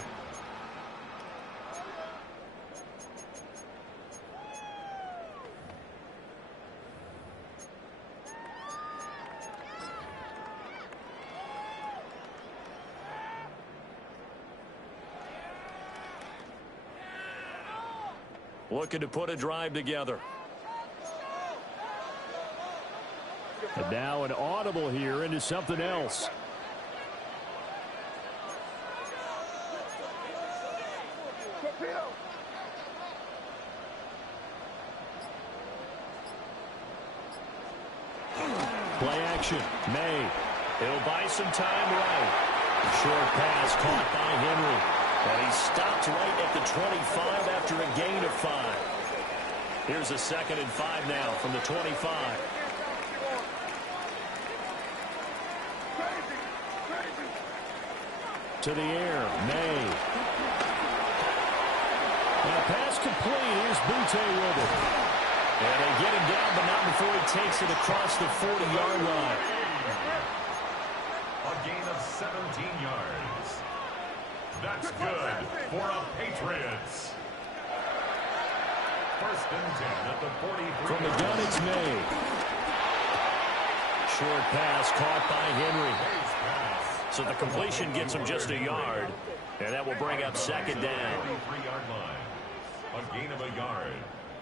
Looking to put a drive together. And now an audible here into something else. Play action. May. He'll buy some time right. Short pass caught by Henry. And he stopped right at the 25 after a gain of 5. Here's a 2nd and 5 now from the 25. To the air, May. And a pass complete. Here's Butte with it. And they get him down, but not before he takes it across the 40-yard line. A gain of 17 yards. That's good for a Patriots. 1st and 10 at the 43. From the gun, it's May. Short pass caught by Henry. So the completion gets him just a yard. And that will bring up 2nd down. 43-yard line. A gain of a yard.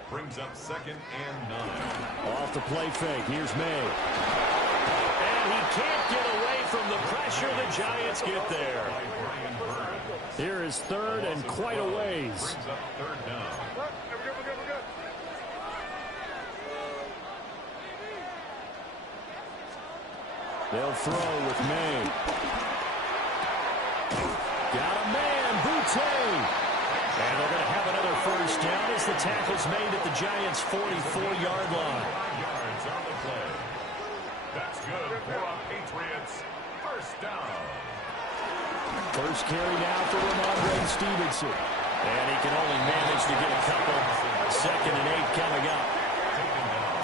Brings up 2nd and 9. Off the play fake. Here's May. And he can't get away from the pressure. The Giants get there. Here is 3rd and quite a ways. Brings up 3rd down. They'll throw with May. Got a man, Butte. And they're going to have another 1st down as the tackle's made at the Giants' 44-yard line. 5 yards on the play. That's good for a Patriots 1st down. First carry now for Ramondre Stevenson. And he can only manage to get a couple. 2nd and 8 coming up.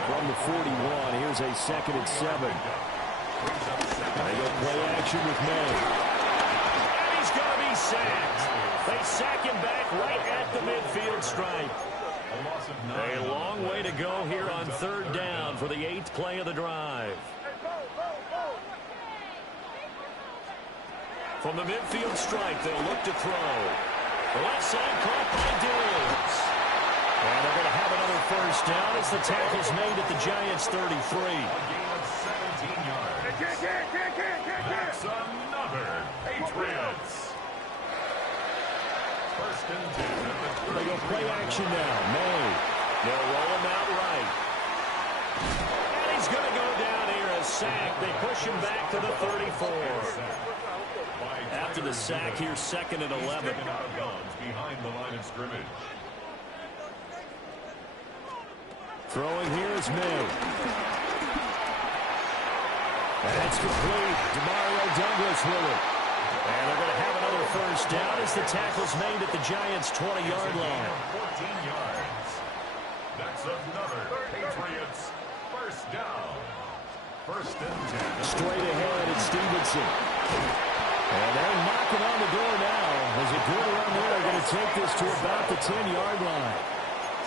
From the 41, here's a 2nd and 7. They go play action with May. And he's going to be sacked. They sack him back right at the midfield stripe. A long way to go here on 3rd down for the 8th play of the drive. From the midfield stripe, they'll look to throw. The left side caught by Dills. And they're going to have another 1st down as the tackle's made at the Giants' 33. A gain of 17 yards. That's another Patriots. 1st and 10 at the 30. They go play action now. May. They'll roll him out right. And he's going to go down here as sacked. They push him back to the 34. After the sack, here's 2nd and 11. Behind the line of scrimmage. Throwing here is May. And it's complete. Demario Douglas with it. And they're going to have another 1st down as the tackle's made at the Giants' 20-yard line. 14 yards. That's another Patriots 1st down. 1st and 10. Straight ahead, it's Stevenson. And they're knocking on the door now. As a good run there, they're going to take this to about the 10-yard line.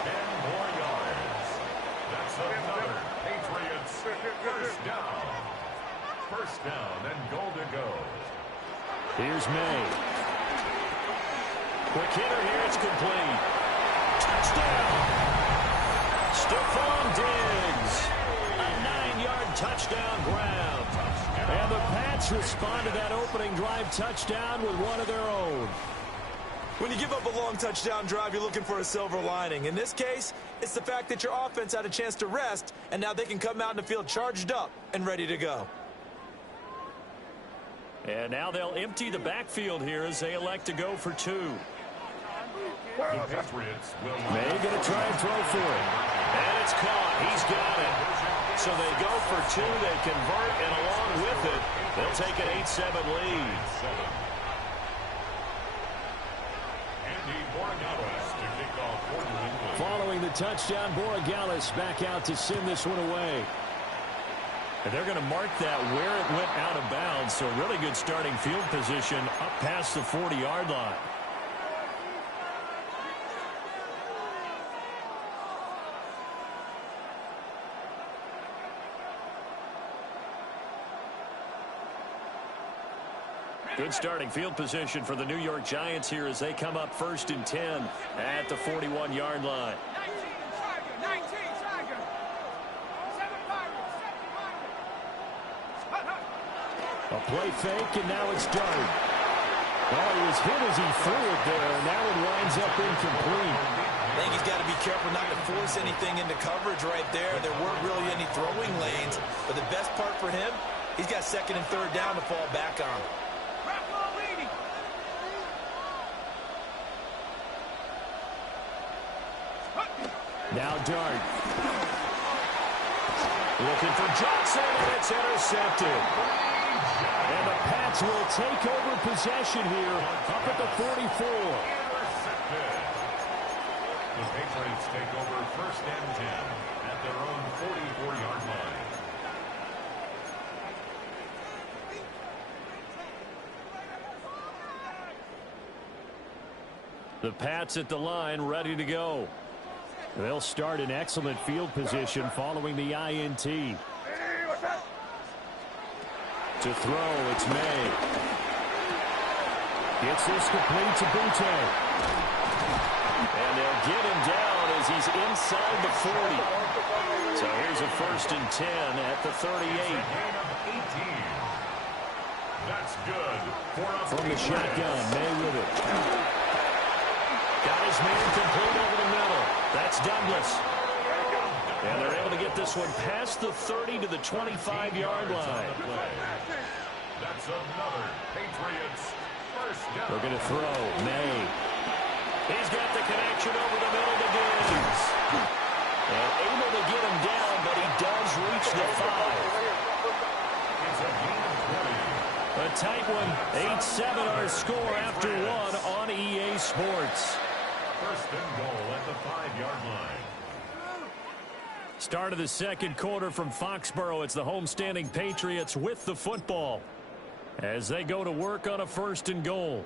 10 more yards. That's another Patriots 1st down. 1st down and goal to go. Here's May. Quick hitter here. It's complete. Touchdown. Stephon Diggs. A 9-yard touchdown grab. And the Pats respond to that opening drive touchdown with one of their own. When you give up a long touchdown drive, you're looking for a silver lining. In this case, it's the fact that your offense had a chance to rest, and now they can come out in the field charged up and ready to go. And now they'll empty the backfield here as they elect to go for two. The Patriots will May going to try and throw for it. And it's caught. He's got it. So they go for two. They convert, and along with it, they'll take an 8-7 lead. Following the touchdown, Borregales back out to send this one away. And they're going to mark that where it went out of bounds. So really good starting field position up past the 40-yard line. Good starting field position for the New York Giants here as they come up 1st and 10 at the 41-yard line. A play fake, and now it's Dart. Well, he was hit as he threw it there, and that one winds up incomplete. I think he's got to be careful not to force anything into coverage right there. There weren't really any throwing lanes, but the best part for him, he's got 2nd and 3rd down to fall back on. Now Dart. Looking for Johnson, and it's intercepted. And the Pats will take over possession here up at the 44. The Patriots take over 1st and 10 at their own 44-yard line. The Pats at the line, ready to go. They'll start in excellent field position following the INT. To throw, it's May. Gets this complete to Butte. And they'll get him down as he's inside the 40. So here's a 1st and 10 at the 38. That's good. From the shotgun, May with it. Got his man complete over the middle. That's Douglas. And they're able to get this one past the 30 to the 25-yard line. That's another Patriots first down. They're going to throw. May. He's got the connection over the middle to Diggs. And able to get him down, but he does reach the 5. It's a gain of 20. A tight one. 8-7 our score after one on EA Sports. 1st and goal at the 5-yard line. Start of the second quarter from Foxborough. It's the homestanding Patriots with the football as they go to work on a 1st and goal.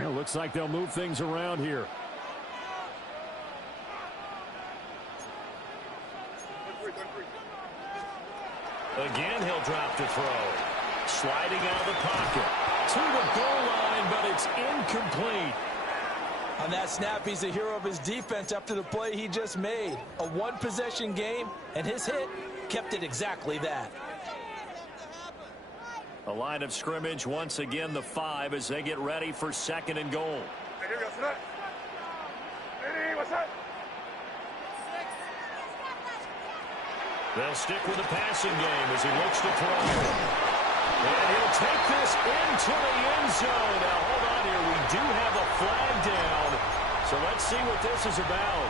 Well, looks like they'll move things around here. Again, he'll drop to throw. Sliding out of the pocket. To the goal line, but it's incomplete. On that snap, he's a hero of his defense after the play he just made. A one-possession game, and his hit kept it exactly that. A line of scrimmage, once again, the 5 as they get ready for 2nd and goal. They'll stick with the passing game as he looks to throw. And he'll take this into the end zone. Now, hold on here. We do have a flag down. So let's see what this is about.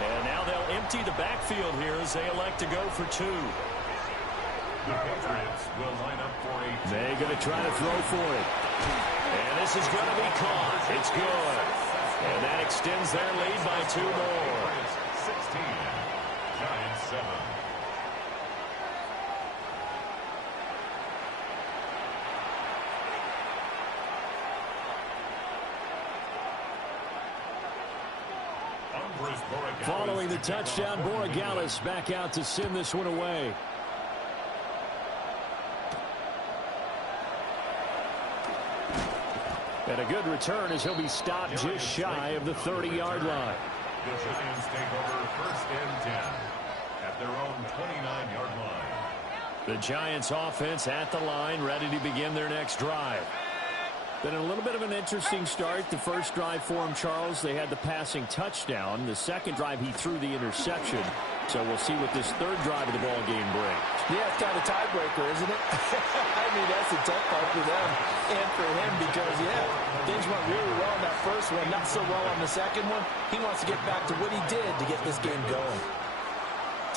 And now they'll empty the backfield here as they elect to go for 2. The Patriots will line up for a... They're going to try to throw for it. And this is going to be caught. It's good. And that extends their lead by 2 more. 16, Giants 7. Following the touchdown, Borregales back out to send this one away. And a good return as he'll be stopped just shy of the 30-yard line. The Giants take over 1st and 10 at their own 29-yard line. The Giants offense at the line, ready to begin their next drive. Been a little bit of an interesting start. The first drive for him, Charles, they had the passing touchdown. The second drive, he threw the interception. So we'll see what this third drive of the ball game brings. Yeah, it's kind of a tiebreaker, isn't it? I mean, that's a tough part for them and for him because, yeah, things went really well in that first one, not so well on the second one. He wants to get back to what he did to get this game going.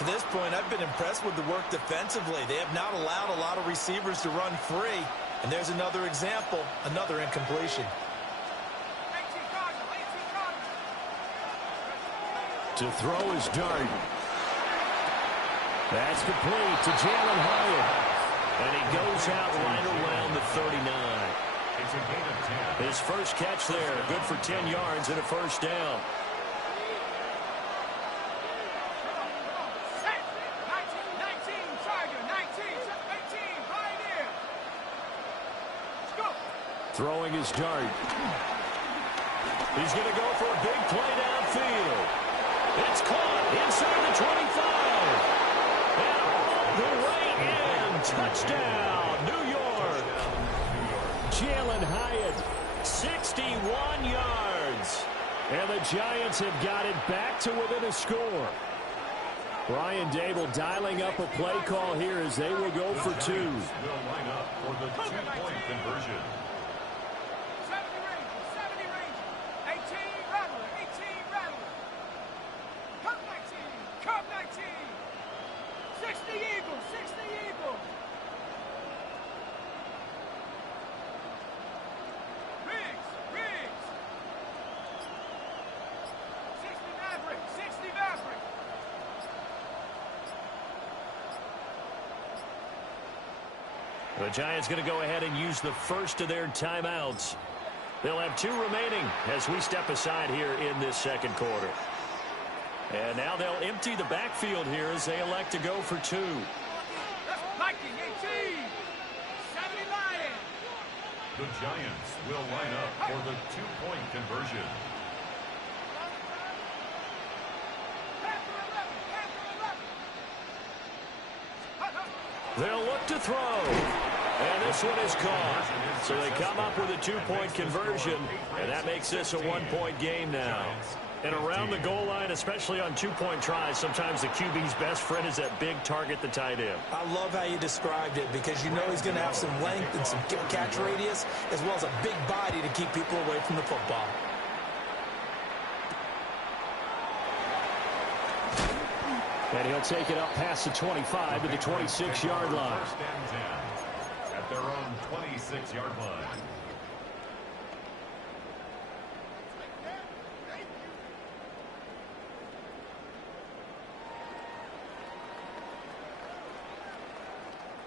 To this point, I've been impressed with the work defensively. They have not allowed a lot of receivers to run free. And there's another example, another incompletion. To throw is Darden. That's complete to Jalen Hyatt. And he goes out right around the 39. It's a gain of 10. His first catch there, good for 10 yards and a first down. Throwing his dart. He's going to go for a big play downfield. It's caught inside the 25. And all the way in. Touchdown, New York. Jalen Hyatt, 61 yards. And the Giants have got it back to within a score. Brian Dable dialing up a play call here as they will go for two. Will line up for the two-point conversion. The Giants going to go ahead and use the first of their timeouts. They'll have two remaining as we step aside here in this second quarter. And now they'll empty the backfield here as they elect to go for two. The Giants will line up for the two-point conversion. They'll look to throw. And this one is caught. So they come up with a two-point conversion, and that makes this a one-point game now. And around the goal line, especially on two-point tries, sometimes the QB's best friend is that big target, the tight end. I love how you described it because you know he's going to have some length and some catch radius as well as a big body to keep people away from the football. And he'll take it up past the 25 to the 26-yard line. First and 10 at their own 26-yard line.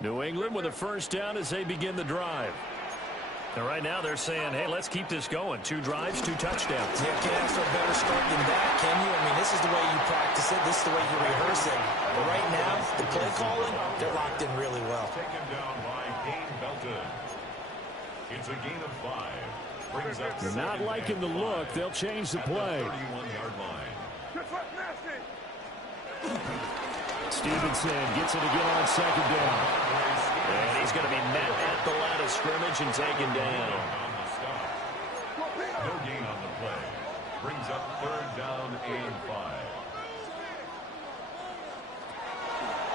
New England with a first down as they begin the drive. And right now they're saying, hey, let's keep this going. 2 drives, 2 touchdowns. Yeah, can't ask for a better start than that, can you? I mean, this is the way you practice it. This is the way you rehearse it. But right now, the play calling, they're locked in really well. Taken down by Dane Belton. It's a gain of 5. Brings up They're not liking the look. They'll change the play. 31-yard line. Stevenson gets it again on second down. And he's going to be met at the line of scrimmage and taken down. No gain on the play. Brings up 3rd down and 5.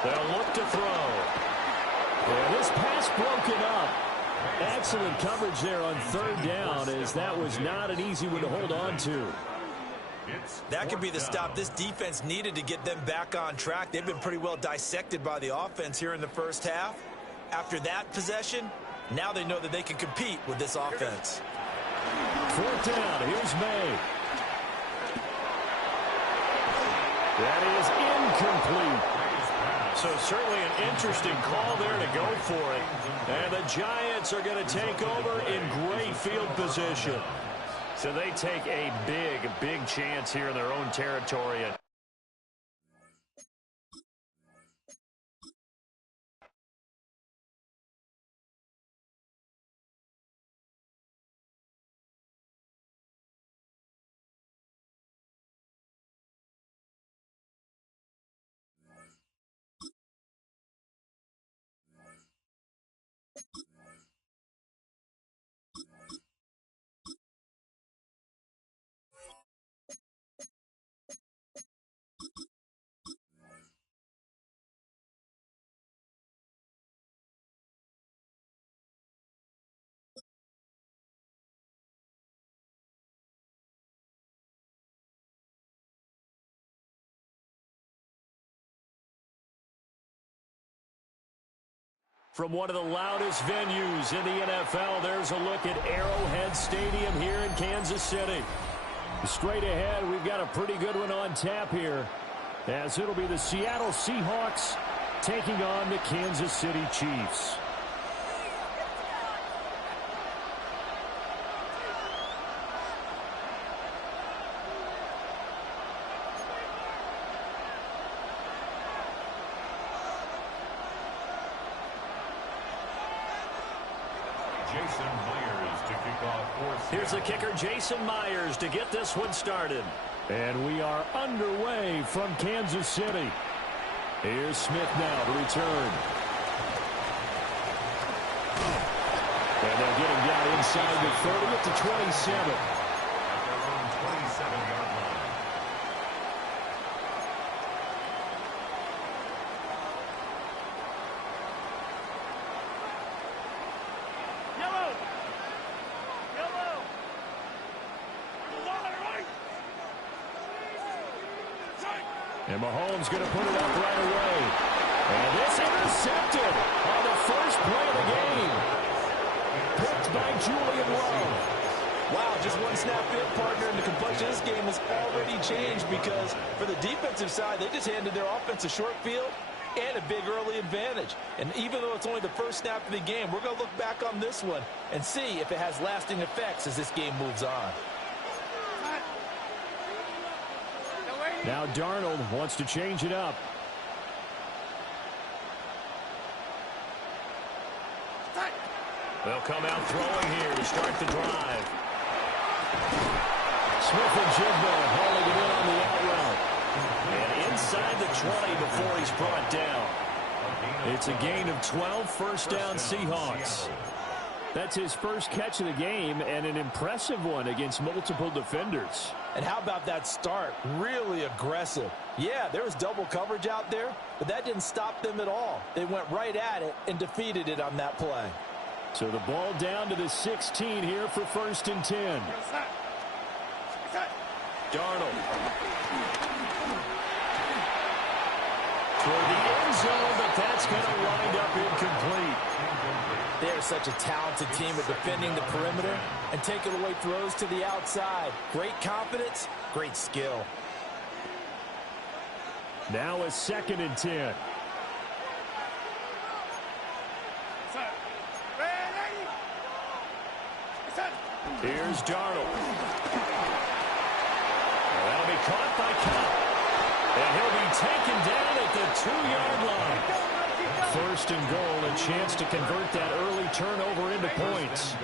They'll look to throw. And this pass broken up. Excellent coverage there on 3rd down as that was not an easy one to hold on to. That could be the stop this defense needed to get them back on track. They've been pretty well dissected by the offense here in the first half. After that possession, now they know that they can compete with this offense. 4th down. Here's May. That is incomplete. So certainly an interesting call there to go for it. And the Giants are going to take over in great field position. So they take a big chance here in their own territory. From one of the loudest venues in the NFL, there's a look at Arrowhead Stadium here in Kansas City. Straight ahead, we've got a pretty good one on tap here, as it'll be the Seattle Seahawks taking on the Kansas City Chiefs. Here's the kicker, Jason Myers, to get this one started. And we are underway from Kansas City. Here's Smith now to return. And they'll get him down inside the 30 at the 27. At their own 27-yard line. And Mahomes going to put it up right away. And this intercepted on the first play of the game. Picked by Julian Love. Wow, just one snap in, partner, and the complexion of this game has already changed because for the defensive side, they just handed their offense a short field and a big early advantage. And even though it's only the first snap of the game, we're going to look back on this one and see if it has lasting effects as this game moves on. Now Darnold wants to change it up. They'll come out throwing here to start the drive. Smith and Jigba hauling it in on the out route. And inside the 20 before he's brought down. It's a gain of 12, first down Seahawks. That's his first catch of the game and an impressive one against multiple defenders. And how about that start? Really aggressive. Yeah, there was double coverage out there, but that didn't stop them at all. They went right at it and defeated it on that play. So the ball down to the 16 here for 1st and 10. Darnold. Toward the end zone, but that's going to wind up incomplete. They are such a talented team at defending the perimeter and taking away throws to the outside. Great confidence, great skill. Now a 2nd and 10. Here's Darnold. That'll be caught by Cup. And he'll be taken down at the 2-yard line. 1st and goal, a chance to convert that early turnover into points.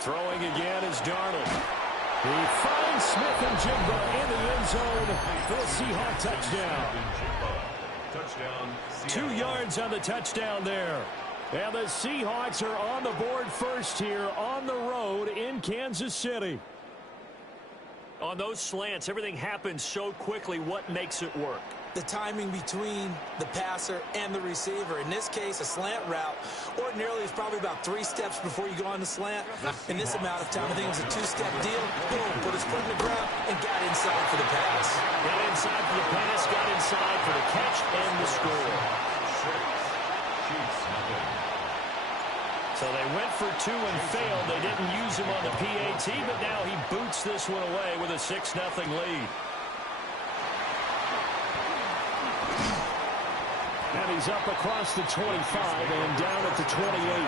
Throwing again is Darnold. He finds Smith and Jigba in the end zone for a Seahawk touchdown. 2 yards on the touchdown there. And the Seahawks are on the board first here on the road in Kansas City. On those slants, everything happens so quickly. What makes it work? The timing between the passer and the receiver. In this case, a slant route ordinarily is probably about 3 steps before you go on the slant. In this amount of time, I think it was a 2-step deal. Boom, put his foot in the ground and got inside for the pass. Got inside for the pass, got inside for the catch and the score. So they went for 2 and failed. They didn't use him on the PAT, but now he boots this one away with a 6-0 lead. And he's up across the 25 and down at the 28.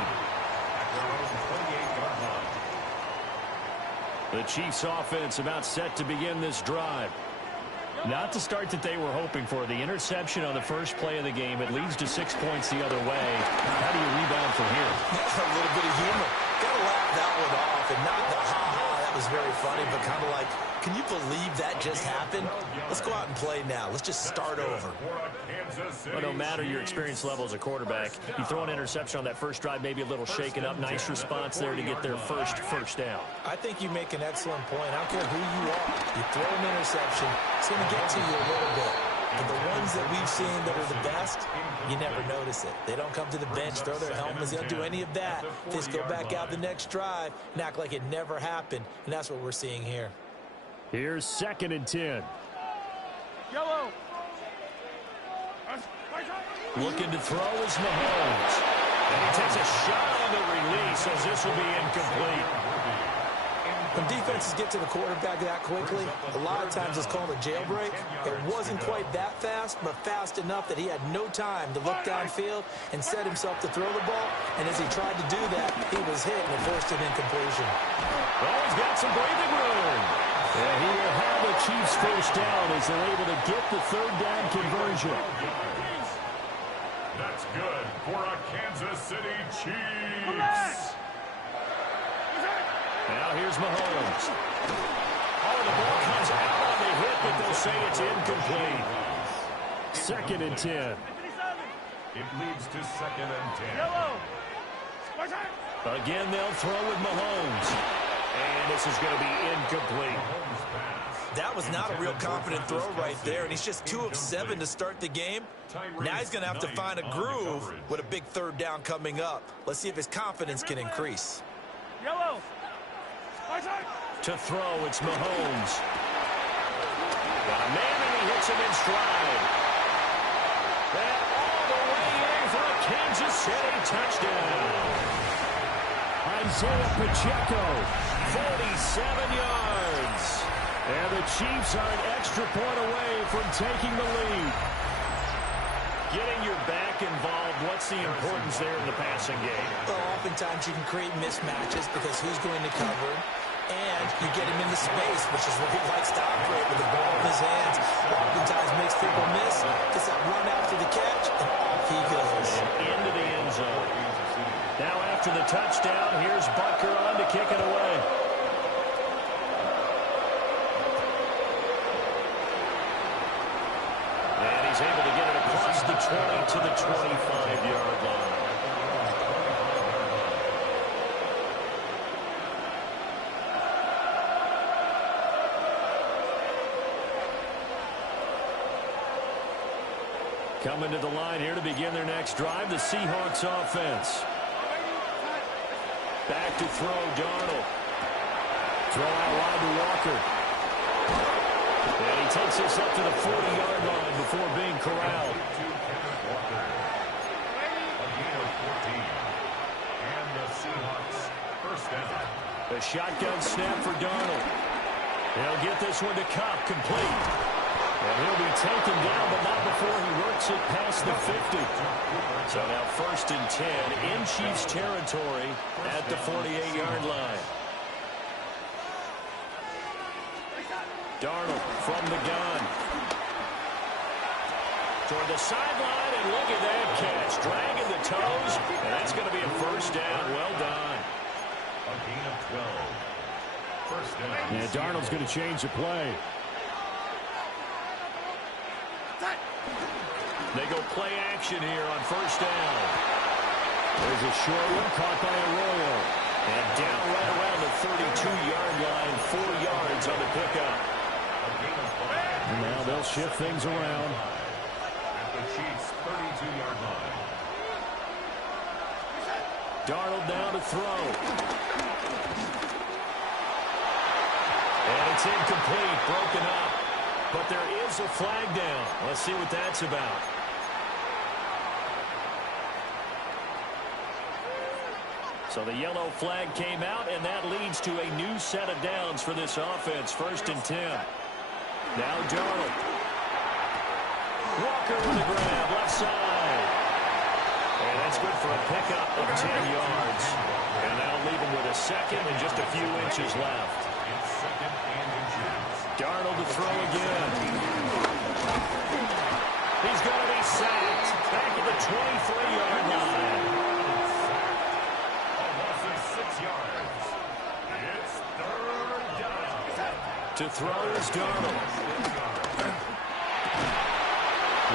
The Chiefs offense about set to begin this drive. Not the start that they were hoping for. The interception on the first play of the game. It leads to 6 points the other way. How do you rebound from here? A little bit of humor. Got to laugh that one off and not the ha-ha. That was very funny, but kind of like, can you believe that just happened? Let's go out and play now. Let's just start over. Well, no matter your experience level as a quarterback, you throw an interception on that first drive, maybe a little shaken up. Nice response there to get their first down. I think you make an excellent point. I don't care who you are. You throw an interception, it's going to get to you a little bit. But the ones that we've seen that are the best, you never notice it. They don't come to the bench, throw their helmets. They don't do any of that. They just go back out the next drive and act like it never happened. And that's what we're seeing here. Here's 2nd and 10. Yellow. Looking to throw is Mahomes. And he takes a shot on the release as this will be incomplete. When defenses get to the quarterback that quickly, a lot of times it's called a jailbreak. It wasn't quite that fast, but fast enough that he had no time to look downfield and set himself to throw the ball. And as he tried to do that, he was hit and forced an incompletion. Well, he's got some breathing room. And he will have the Chiefs first down as they're able to get the 3rd down conversion. That's good for a Kansas City Chiefs. Now here's Mahomes. Oh, the ball comes out on the hit, but they'll say it's incomplete. 2nd and 10. It leads to 2nd and 10. Again, they'll throw with Mahomes. And this is going to be incomplete. That was not a real confident throw right there, and he's just 2 of 7 to start the game. Now he's going to have to find a groove with a big 3rd down coming up. Let's see if his confidence can increase. Yellow. To throw, it's Mahomes. Got a man, and he hits him in stride. And all the way in for a Kansas City touchdown. Isaiah Pacheco, 47 yards. And the Chiefs are an extra point away from taking the lead. Getting your back involved, what's the importance there in the passing game? Well, oftentimes you can create mismatches because who's going to cover, and you get him into space, which is where he likes to operate with the ball in his hands. Oftentimes makes people miss, gets that run after the catch, and off he goes. And into the end zone. Now after the touchdown, here's Butker on to kick it away. And he's able to get it across the 20 to the 25-yard line. Coming to the line here to begin their next drive, the Seahawks offense. Back to throw, Darnold. Throw out wide to Walker. And he takes this up to the 40-yard line before being corralled. And the Seahawks first down. A shotgun snap for Darnold. He'll get this one to Cup, complete. And he'll be taken down, but not before he works it past the 50. So now 1st and 10 in Chiefs territory at the 48-yard line. Darnold from the gun. Toward the sideline, and look at that catch. Dragging the toes, and that's going to be a first down. Well done. A gain of 12. First down. Yeah, Darnold's going to change the play. They go play action here on first down. There's a short one caught by Arroyo. And down right around the 32-yard line, 4 yards on the pickup. And now they'll shift things around. At the Chiefs' 32-yard line. Darnold now to throw. And it's incomplete, broken up. But there is a flag down. Let's see what that's about. So the yellow flag came out, and that leads to a new set of downs for this offense. 1st and 10. Now Darnold. Walker with the grab, left side. That's good for a pickup of 10 yards. And that'll leave him with a second and just a few inches left. It's second and inches. Darnold to throw again. He's going to be sacked back at the 23-yard line. A loss of 6 yards. It's third down. To throw is Darnold.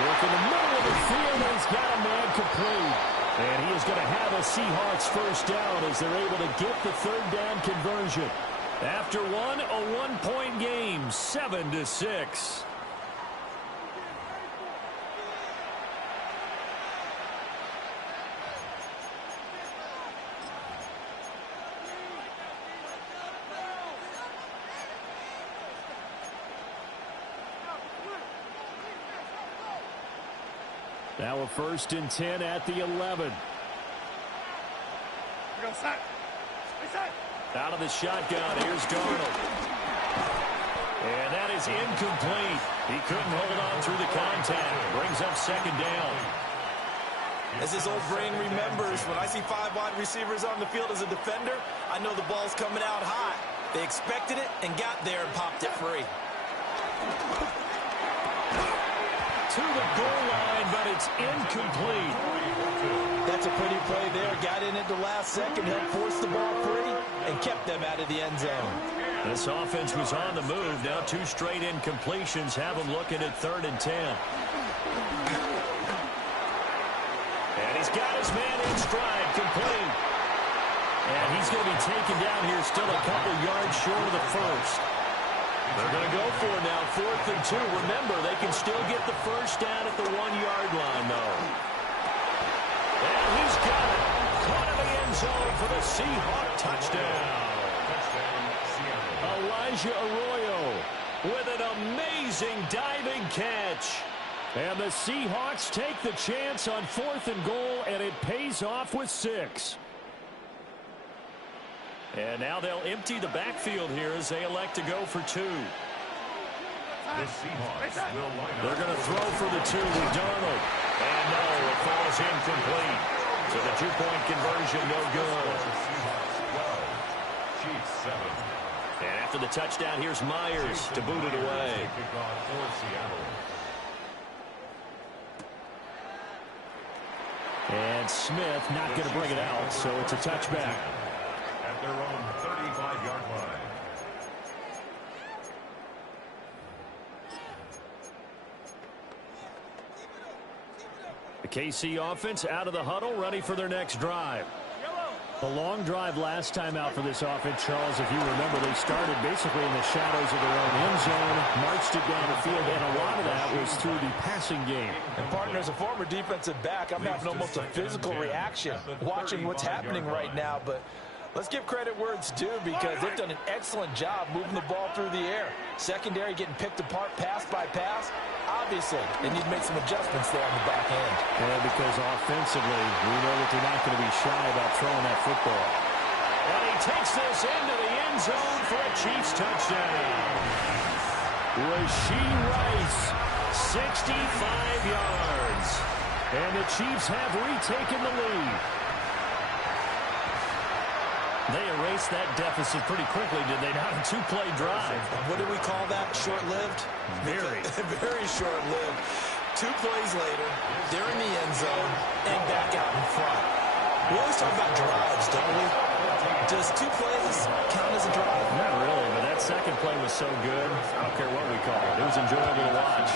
Work in the middle of the field, and he's got a man complete. And he is going to have a Seahawks first down as they're able to get the third down conversion. After a one-point game, 7-6. Now a 1st and 10 at the 11. Out of the shotgun, here's Darnold. And that is incomplete. He couldn't hold on through the contact. Brings up second down. As his old brain remembers, when I see 5 wide receivers on the field as a defender, I know the ball's coming out high. They expected it and got there and popped it free. To the goal line, but it's incomplete. That's a pretty play there. Got in at the last second, helped force the ball free, and kept them out of the end zone. This offense was on the move. Now 2 straight incompletions have them looking at 3rd and 10. And he's got his man in stride, complete. And he's going to be taken down here still a couple yards short of the first. They're going to go for it now, 4th and 2. Remember, they can still get the first down at the 1-yard line, though. And he's got it. Caught in the end zone for the Seahawk touchdown. Elijah Arroyo with an amazing diving catch. And the Seahawks take the chance on 4th and goal, and it pays off with 6. And now they'll empty the backfield here as they elect to go for 2. The Seahawks will line up. They're going to throw for the 2 with Darnold. And no, it falls incomplete. So the 2-point conversion no good. Seahawks 12, Chiefs 7. And after the touchdown, here's Myers to boot it away. Kickoff for Seattle. And Smith not going to bring it out, so it's a touchback. At their own 35-yard line. The KC offense out of the huddle, ready for their next drive. The long drive last time out for this offense, Charles, if you remember, they started basically in the shadows of their own end zone, marched it down the field, and a lot of that was through the passing game. And, partner, as a former defensive back, I'm having almost a physical reaction watching what's happening right now, but let's give credit where it's due because they've done an excellent job moving the ball through the air. Secondary getting picked apart pass by pass. Obviously, they need to make some adjustments there on the back end. Yeah, because offensively, we know that they're not going to be shy about throwing that football. And he takes this into the end zone for a Chiefs touchdown. Rashee Rice, 65 yards. And the Chiefs have retaken the lead. They erased that deficit pretty quickly, did they not? A 2-play drive. What do we call that? Short-lived? Very. Very short-lived. 2 plays later, they're in the end zone and back out in front. We always talk about drives, don't we? Does 2 plays count as a drive? Not really, but that second play was so good. I don't care what we call it. It was enjoyable to watch.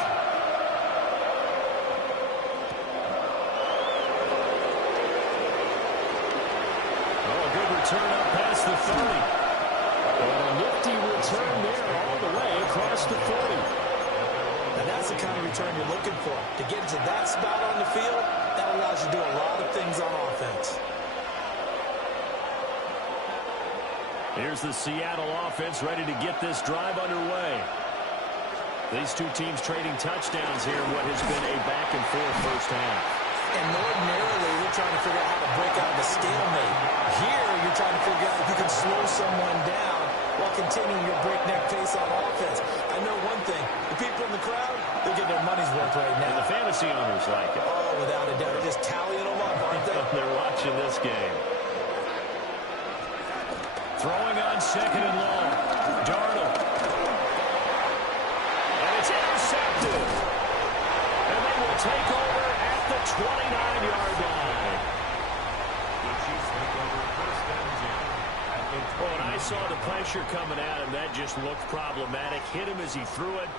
Turn up past the 30. And a nifty return there all the way across the 40. And that's the kind of return you're looking for. To get to that spot on the field, that allows you to do a lot of things on offense. Here's the Seattle offense ready to get this drive underway. These 2 teams trading touchdowns here in what has been a back-and-forth first half. And ordinarily, we're trying to figure out how to break out of the stalemate. Here, you're trying to figure out if you can slow someone down while continuing your breakneck pace on offense. I I know one thing. The people in the crowd, they're getting their money's worth right now. And the fantasy owners like it. Oh, without a doubt. They're just tallying them up, aren't they? They're watching this game. Throwing on second and long. Darnold. And it's intercepted. And they will take over at the 29-yard line. The Chiefs take over first and 10 at the 29. Oh, and I saw the pressure coming at him. That just looked problematic. Hit him as he threw it.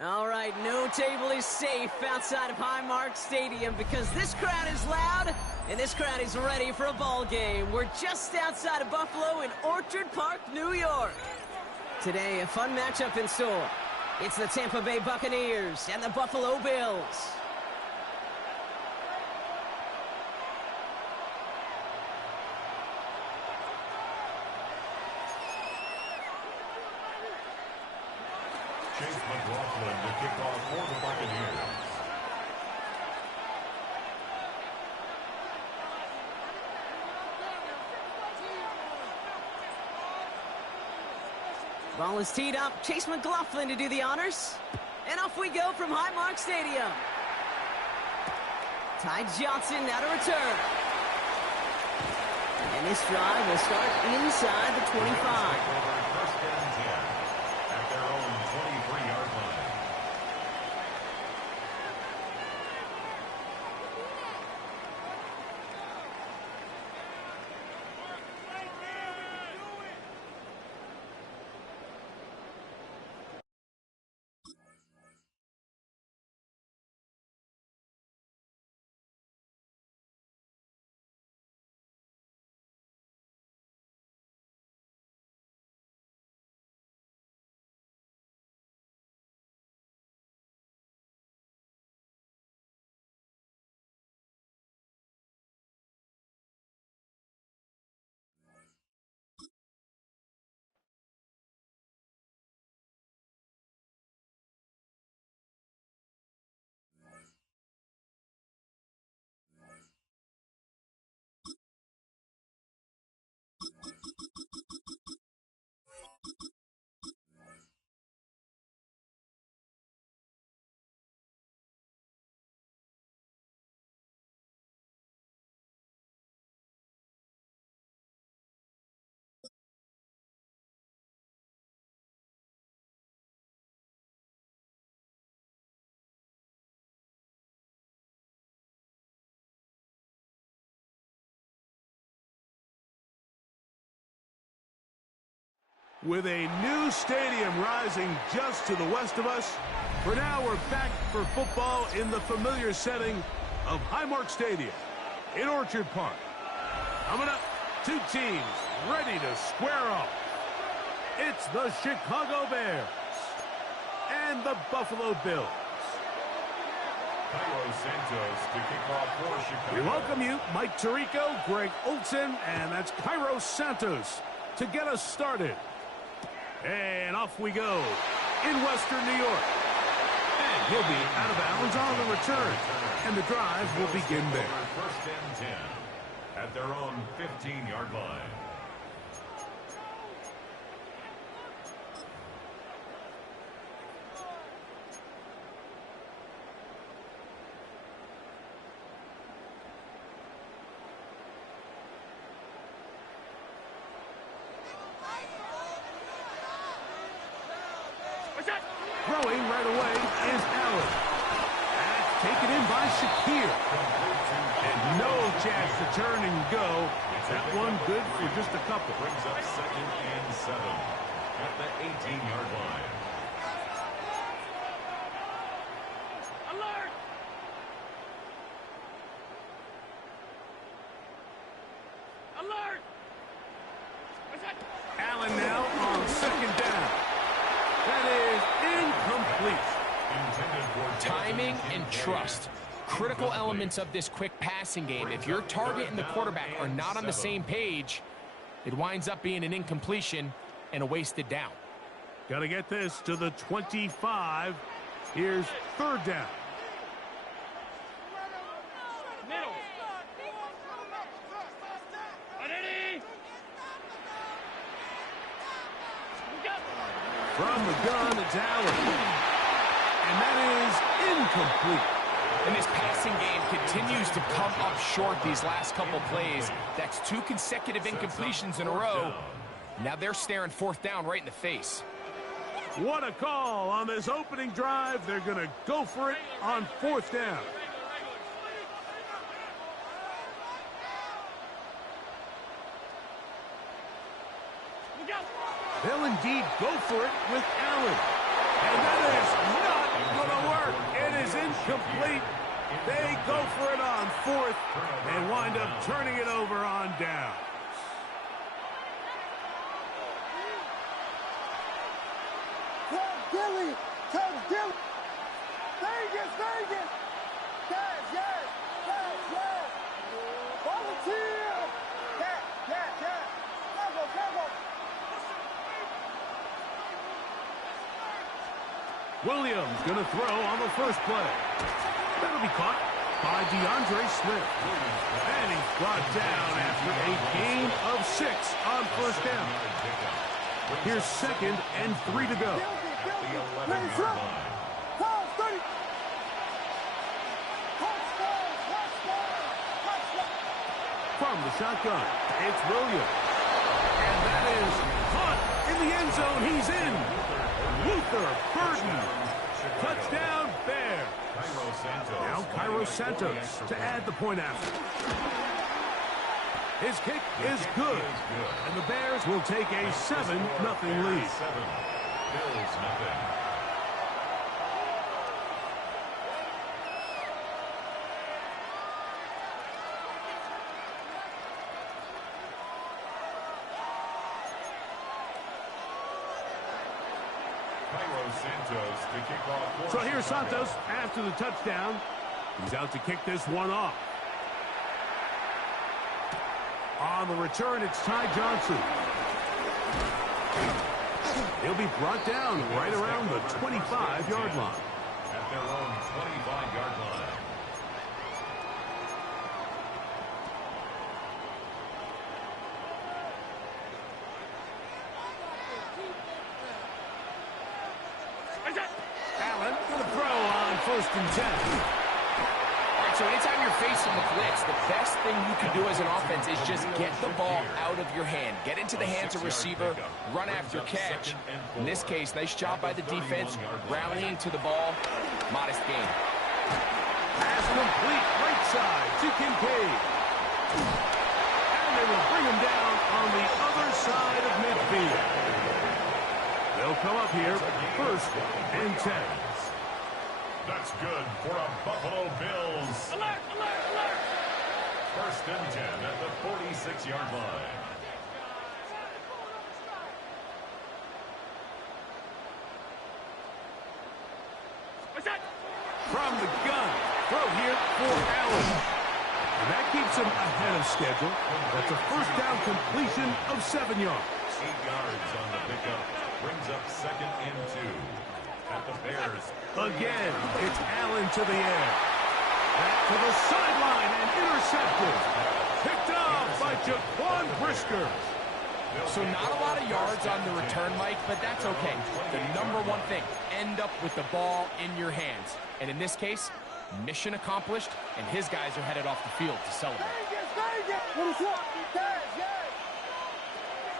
All right, no table is safe outside of Highmark Stadium because this crowd is loud and this crowd is ready for a ball game. We're just outside of Buffalo in Orchard Park, New York. Today, a fun matchup in store. It's the Tampa Bay Buccaneers and the Buffalo Bills. To kick off for the Buccaneers. Ball is teed up. Chase McLaughlin to do the honors. And off we go from Highmark Stadium. Ty Johnson now to return. And this drive will start inside the 25. First and 10 at their own 23-yard line. With a new stadium rising just to the west of us, for now we're back for football in the familiar setting of Highmark Stadium in Orchard Park. Coming up, two teams ready to square off. It's the Chicago Bears and the Buffalo Bills. Cairo Santos to kick off for Chicago. We welcome you, Mike Tirico, Greg Olson, and that's Cairo Santos to get us started. And off we go in Western New York. And he'll be out of bounds on the return. And the drive will begin there. First and 10 at their own 15-yard line. Throwing right away is Allen. That's taken in by Shakir. And no chance to turn and go. That one good for just a couple. Brings up second and 7 at the 18-yard line. Alert! Alert! Allen now on second down. That is incomplete. Timing and trust. Critical elements of this quick passing game. If your target and the quarterback are not on the same page, it winds up being an incompletion and a wasted down. Got to get this to the 25. Here's third down. Middle. Ready? From the gun, it's Allen. And that is incomplete. And this passing game continues to come up short these last couple plays. That's 2 consecutive incompletions in a row. Now they're staring fourth down right in the face. What a call on this opening drive. They're going to go for it on fourth down. They'll indeed go for it with Allen. And that is not Incomplete. They go for it on fourth and wind up turning it over on down. Billy! Vegas! Vegas! Yes! Volunteer! Yeah! Careful! Williams going to throw on the first play. That'll be caught by DeAndre Swift. And he's brought down after a gain of 6 on first down. Here's 2nd and 3 to go. From the shotgun, it's Williams. And that is caught in the end zone. He's in. Luther Burden. Touchdown, Bears. Now Cairo Santos to add the point after. His kick is good. And the Bears will take a 7-0 lead. Bills nothing. So here's Santos after the touchdown. He's out to kick this one off. On the return, it's Ty Johnson. He'll be brought down right around the 25-yard line. At their own 25-yard line. Allen for the throw on 1st and 10. All right, so anytime you're facing the blitz, the best thing you can do as an offense is just get the ball out of your hand. Get into the hands of receiver, run after catch. In this case, nice job by the defense, rallying to the ball. Modest gain. Pass complete, right side to Kincaid. And they will bring him down on the other side of midfield. They'll come up here, 1st and 10. That's good for a Buffalo Bills. Alert! 1st and 10 at the 46-yard line. From the gun, throw here for Allen. And that keeps him ahead of schedule. That's a 1st down completion of 7 yards. 8 yards on the pickup. Brings up 2nd and 2 at the Bears. Again, it's Allen to the air. Back to the sideline and intercepted. Picked off by Jaquan Brisker. So not a lot of yards on the return, Mike, but that's okay. The number one thing, end up with the ball in your hands. And in this case, mission accomplished, and his guys are headed off the field to celebrate.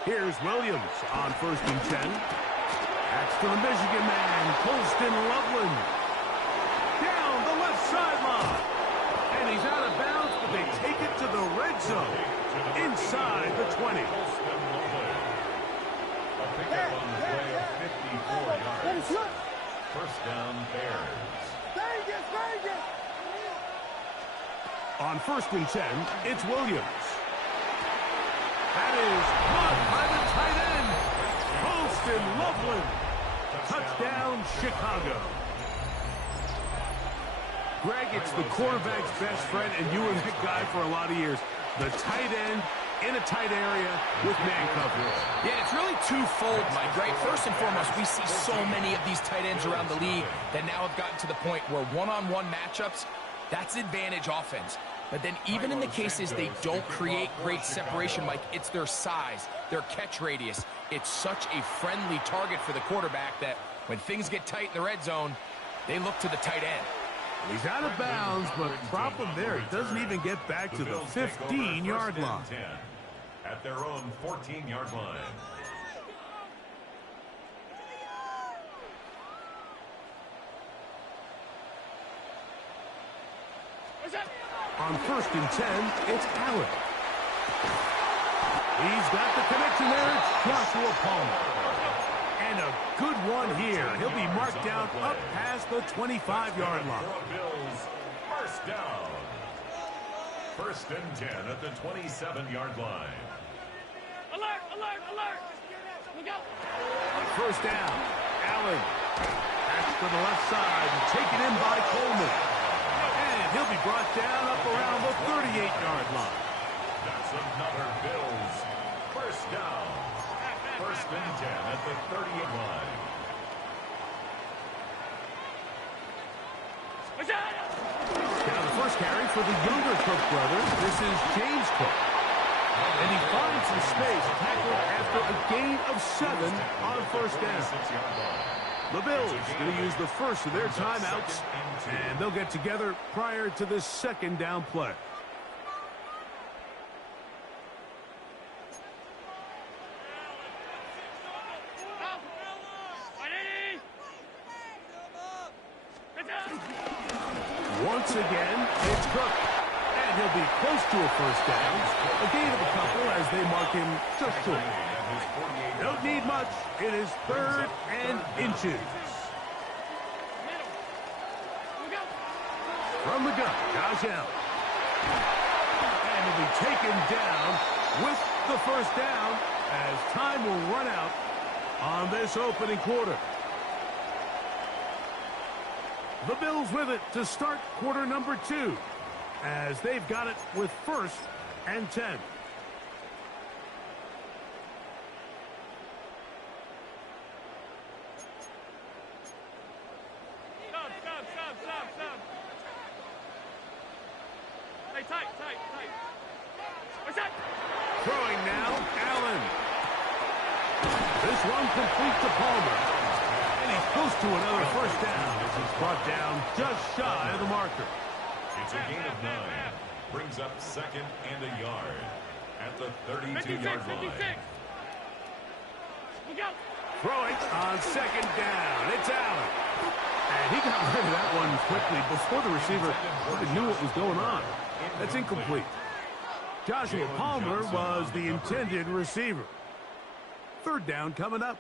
Here's Williams on 1st and 10. That's to the Michigan man, Colston Loveland. Down the left sideline. And he's out of bounds, but they take it to the red zone. Inside the 20. A pickup on the play of 54 yards. 1st down, Bears. On 1st and 10, it's Williams. That is caught by the tight end, Colston Loveland. Touchdown, Chicago. Greg, it's the quarterback's best friend, and you were the guy for a lot of years. The tight end in a tight area with man coverage. Yeah, it's really twofold, Mike, right? First and foremost, we see so many of these tight ends around the league that now have gotten to the point where one-on-one matchups, that's advantage offense. But then even in the cases they don't create great separation, Mike, it's their size, their catch radius. It's such a friendly target for the quarterback that when things get tight in the red zone, they look to the tight end. He's out of bounds, but problem there, he doesn't even get back to the 15-yard line. At their own 14-yard line. On 1st and 10, it's Allen. He's got the connection there. It's Joshua Palmer. And a good one here. He'll be marked down up past the 25-yard line. Bills, first down. First and 10 at the 27-yard line. Alert, alert, alert. Look out. On first down, Allen. Pass to the left side and taken in by Coleman. And he'll be brought down up around the 38-yard line. That's another Bills first down. First and 10 at the 38 line. Now the first carry for the younger Cook brothers. This is James Cook. And he finds some space tackled after a gain of 7 on first down. The Bills going to use the first of their timeouts, and they'll get together prior to this second down play. Once again, it's Cook. And he'll be close to a first down. A gain of a couple as they mark him just short. Don't need much. It is 3rd and inches. From the gun, Josh Allen. And he'll be taken down with the first down as time will run out on this opening quarter. The Bills with it to start quarter number 2 as they've got it with 1st and 10. Stop. Hey, tight. What's that? Throwing now, Allen. This one complete to Palmer. And he's close to another first down as he's brought down just shy of the marker. It's a gain of 9. Brings up 2nd and a yard at the 32-yard line. Look out. Throwing on 2nd down. It's Allen. And he got rid of that one quickly before the receiver even knew what was going on. That's incomplete. Joshua Palmer was the intended receiver. 3rd down coming up.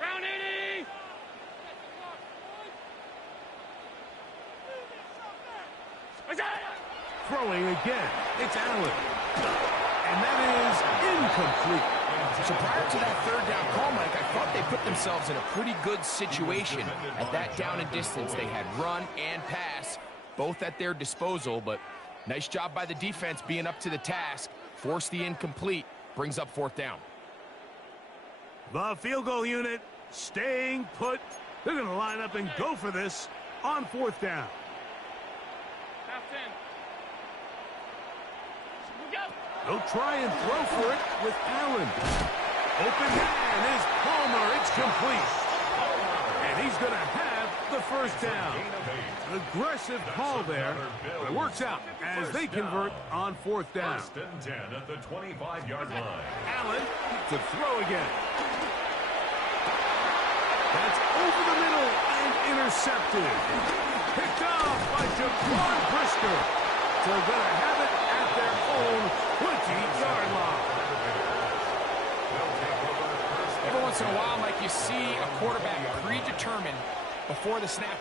Round 80. Throwing again. It's Allen. And that is incomplete. So prior to that 3rd down call, Mike, I thought they put themselves in a pretty good situation. At that down and distance, they had run and pass, both at their disposal, but nice job by the defense being up to the task. Force the incomplete, brings up 4th down. The field goal unit staying put. They're going to line up and go for this on 4th down. Half 10. They'll try and throw for it with Allen. Open hand is Palmer. It's complete. And he's going to have the first down. An aggressive call there. But it works out as they convert on 4th down. 1st and 10 at the 25-yard line. Allen to throw again. That's over the middle and intercepted. Picked off by Jaquan Brisker. So they're going to have it at their own 20-yard line. Every once in a while, Mike, you see a quarterback predetermined before the snap.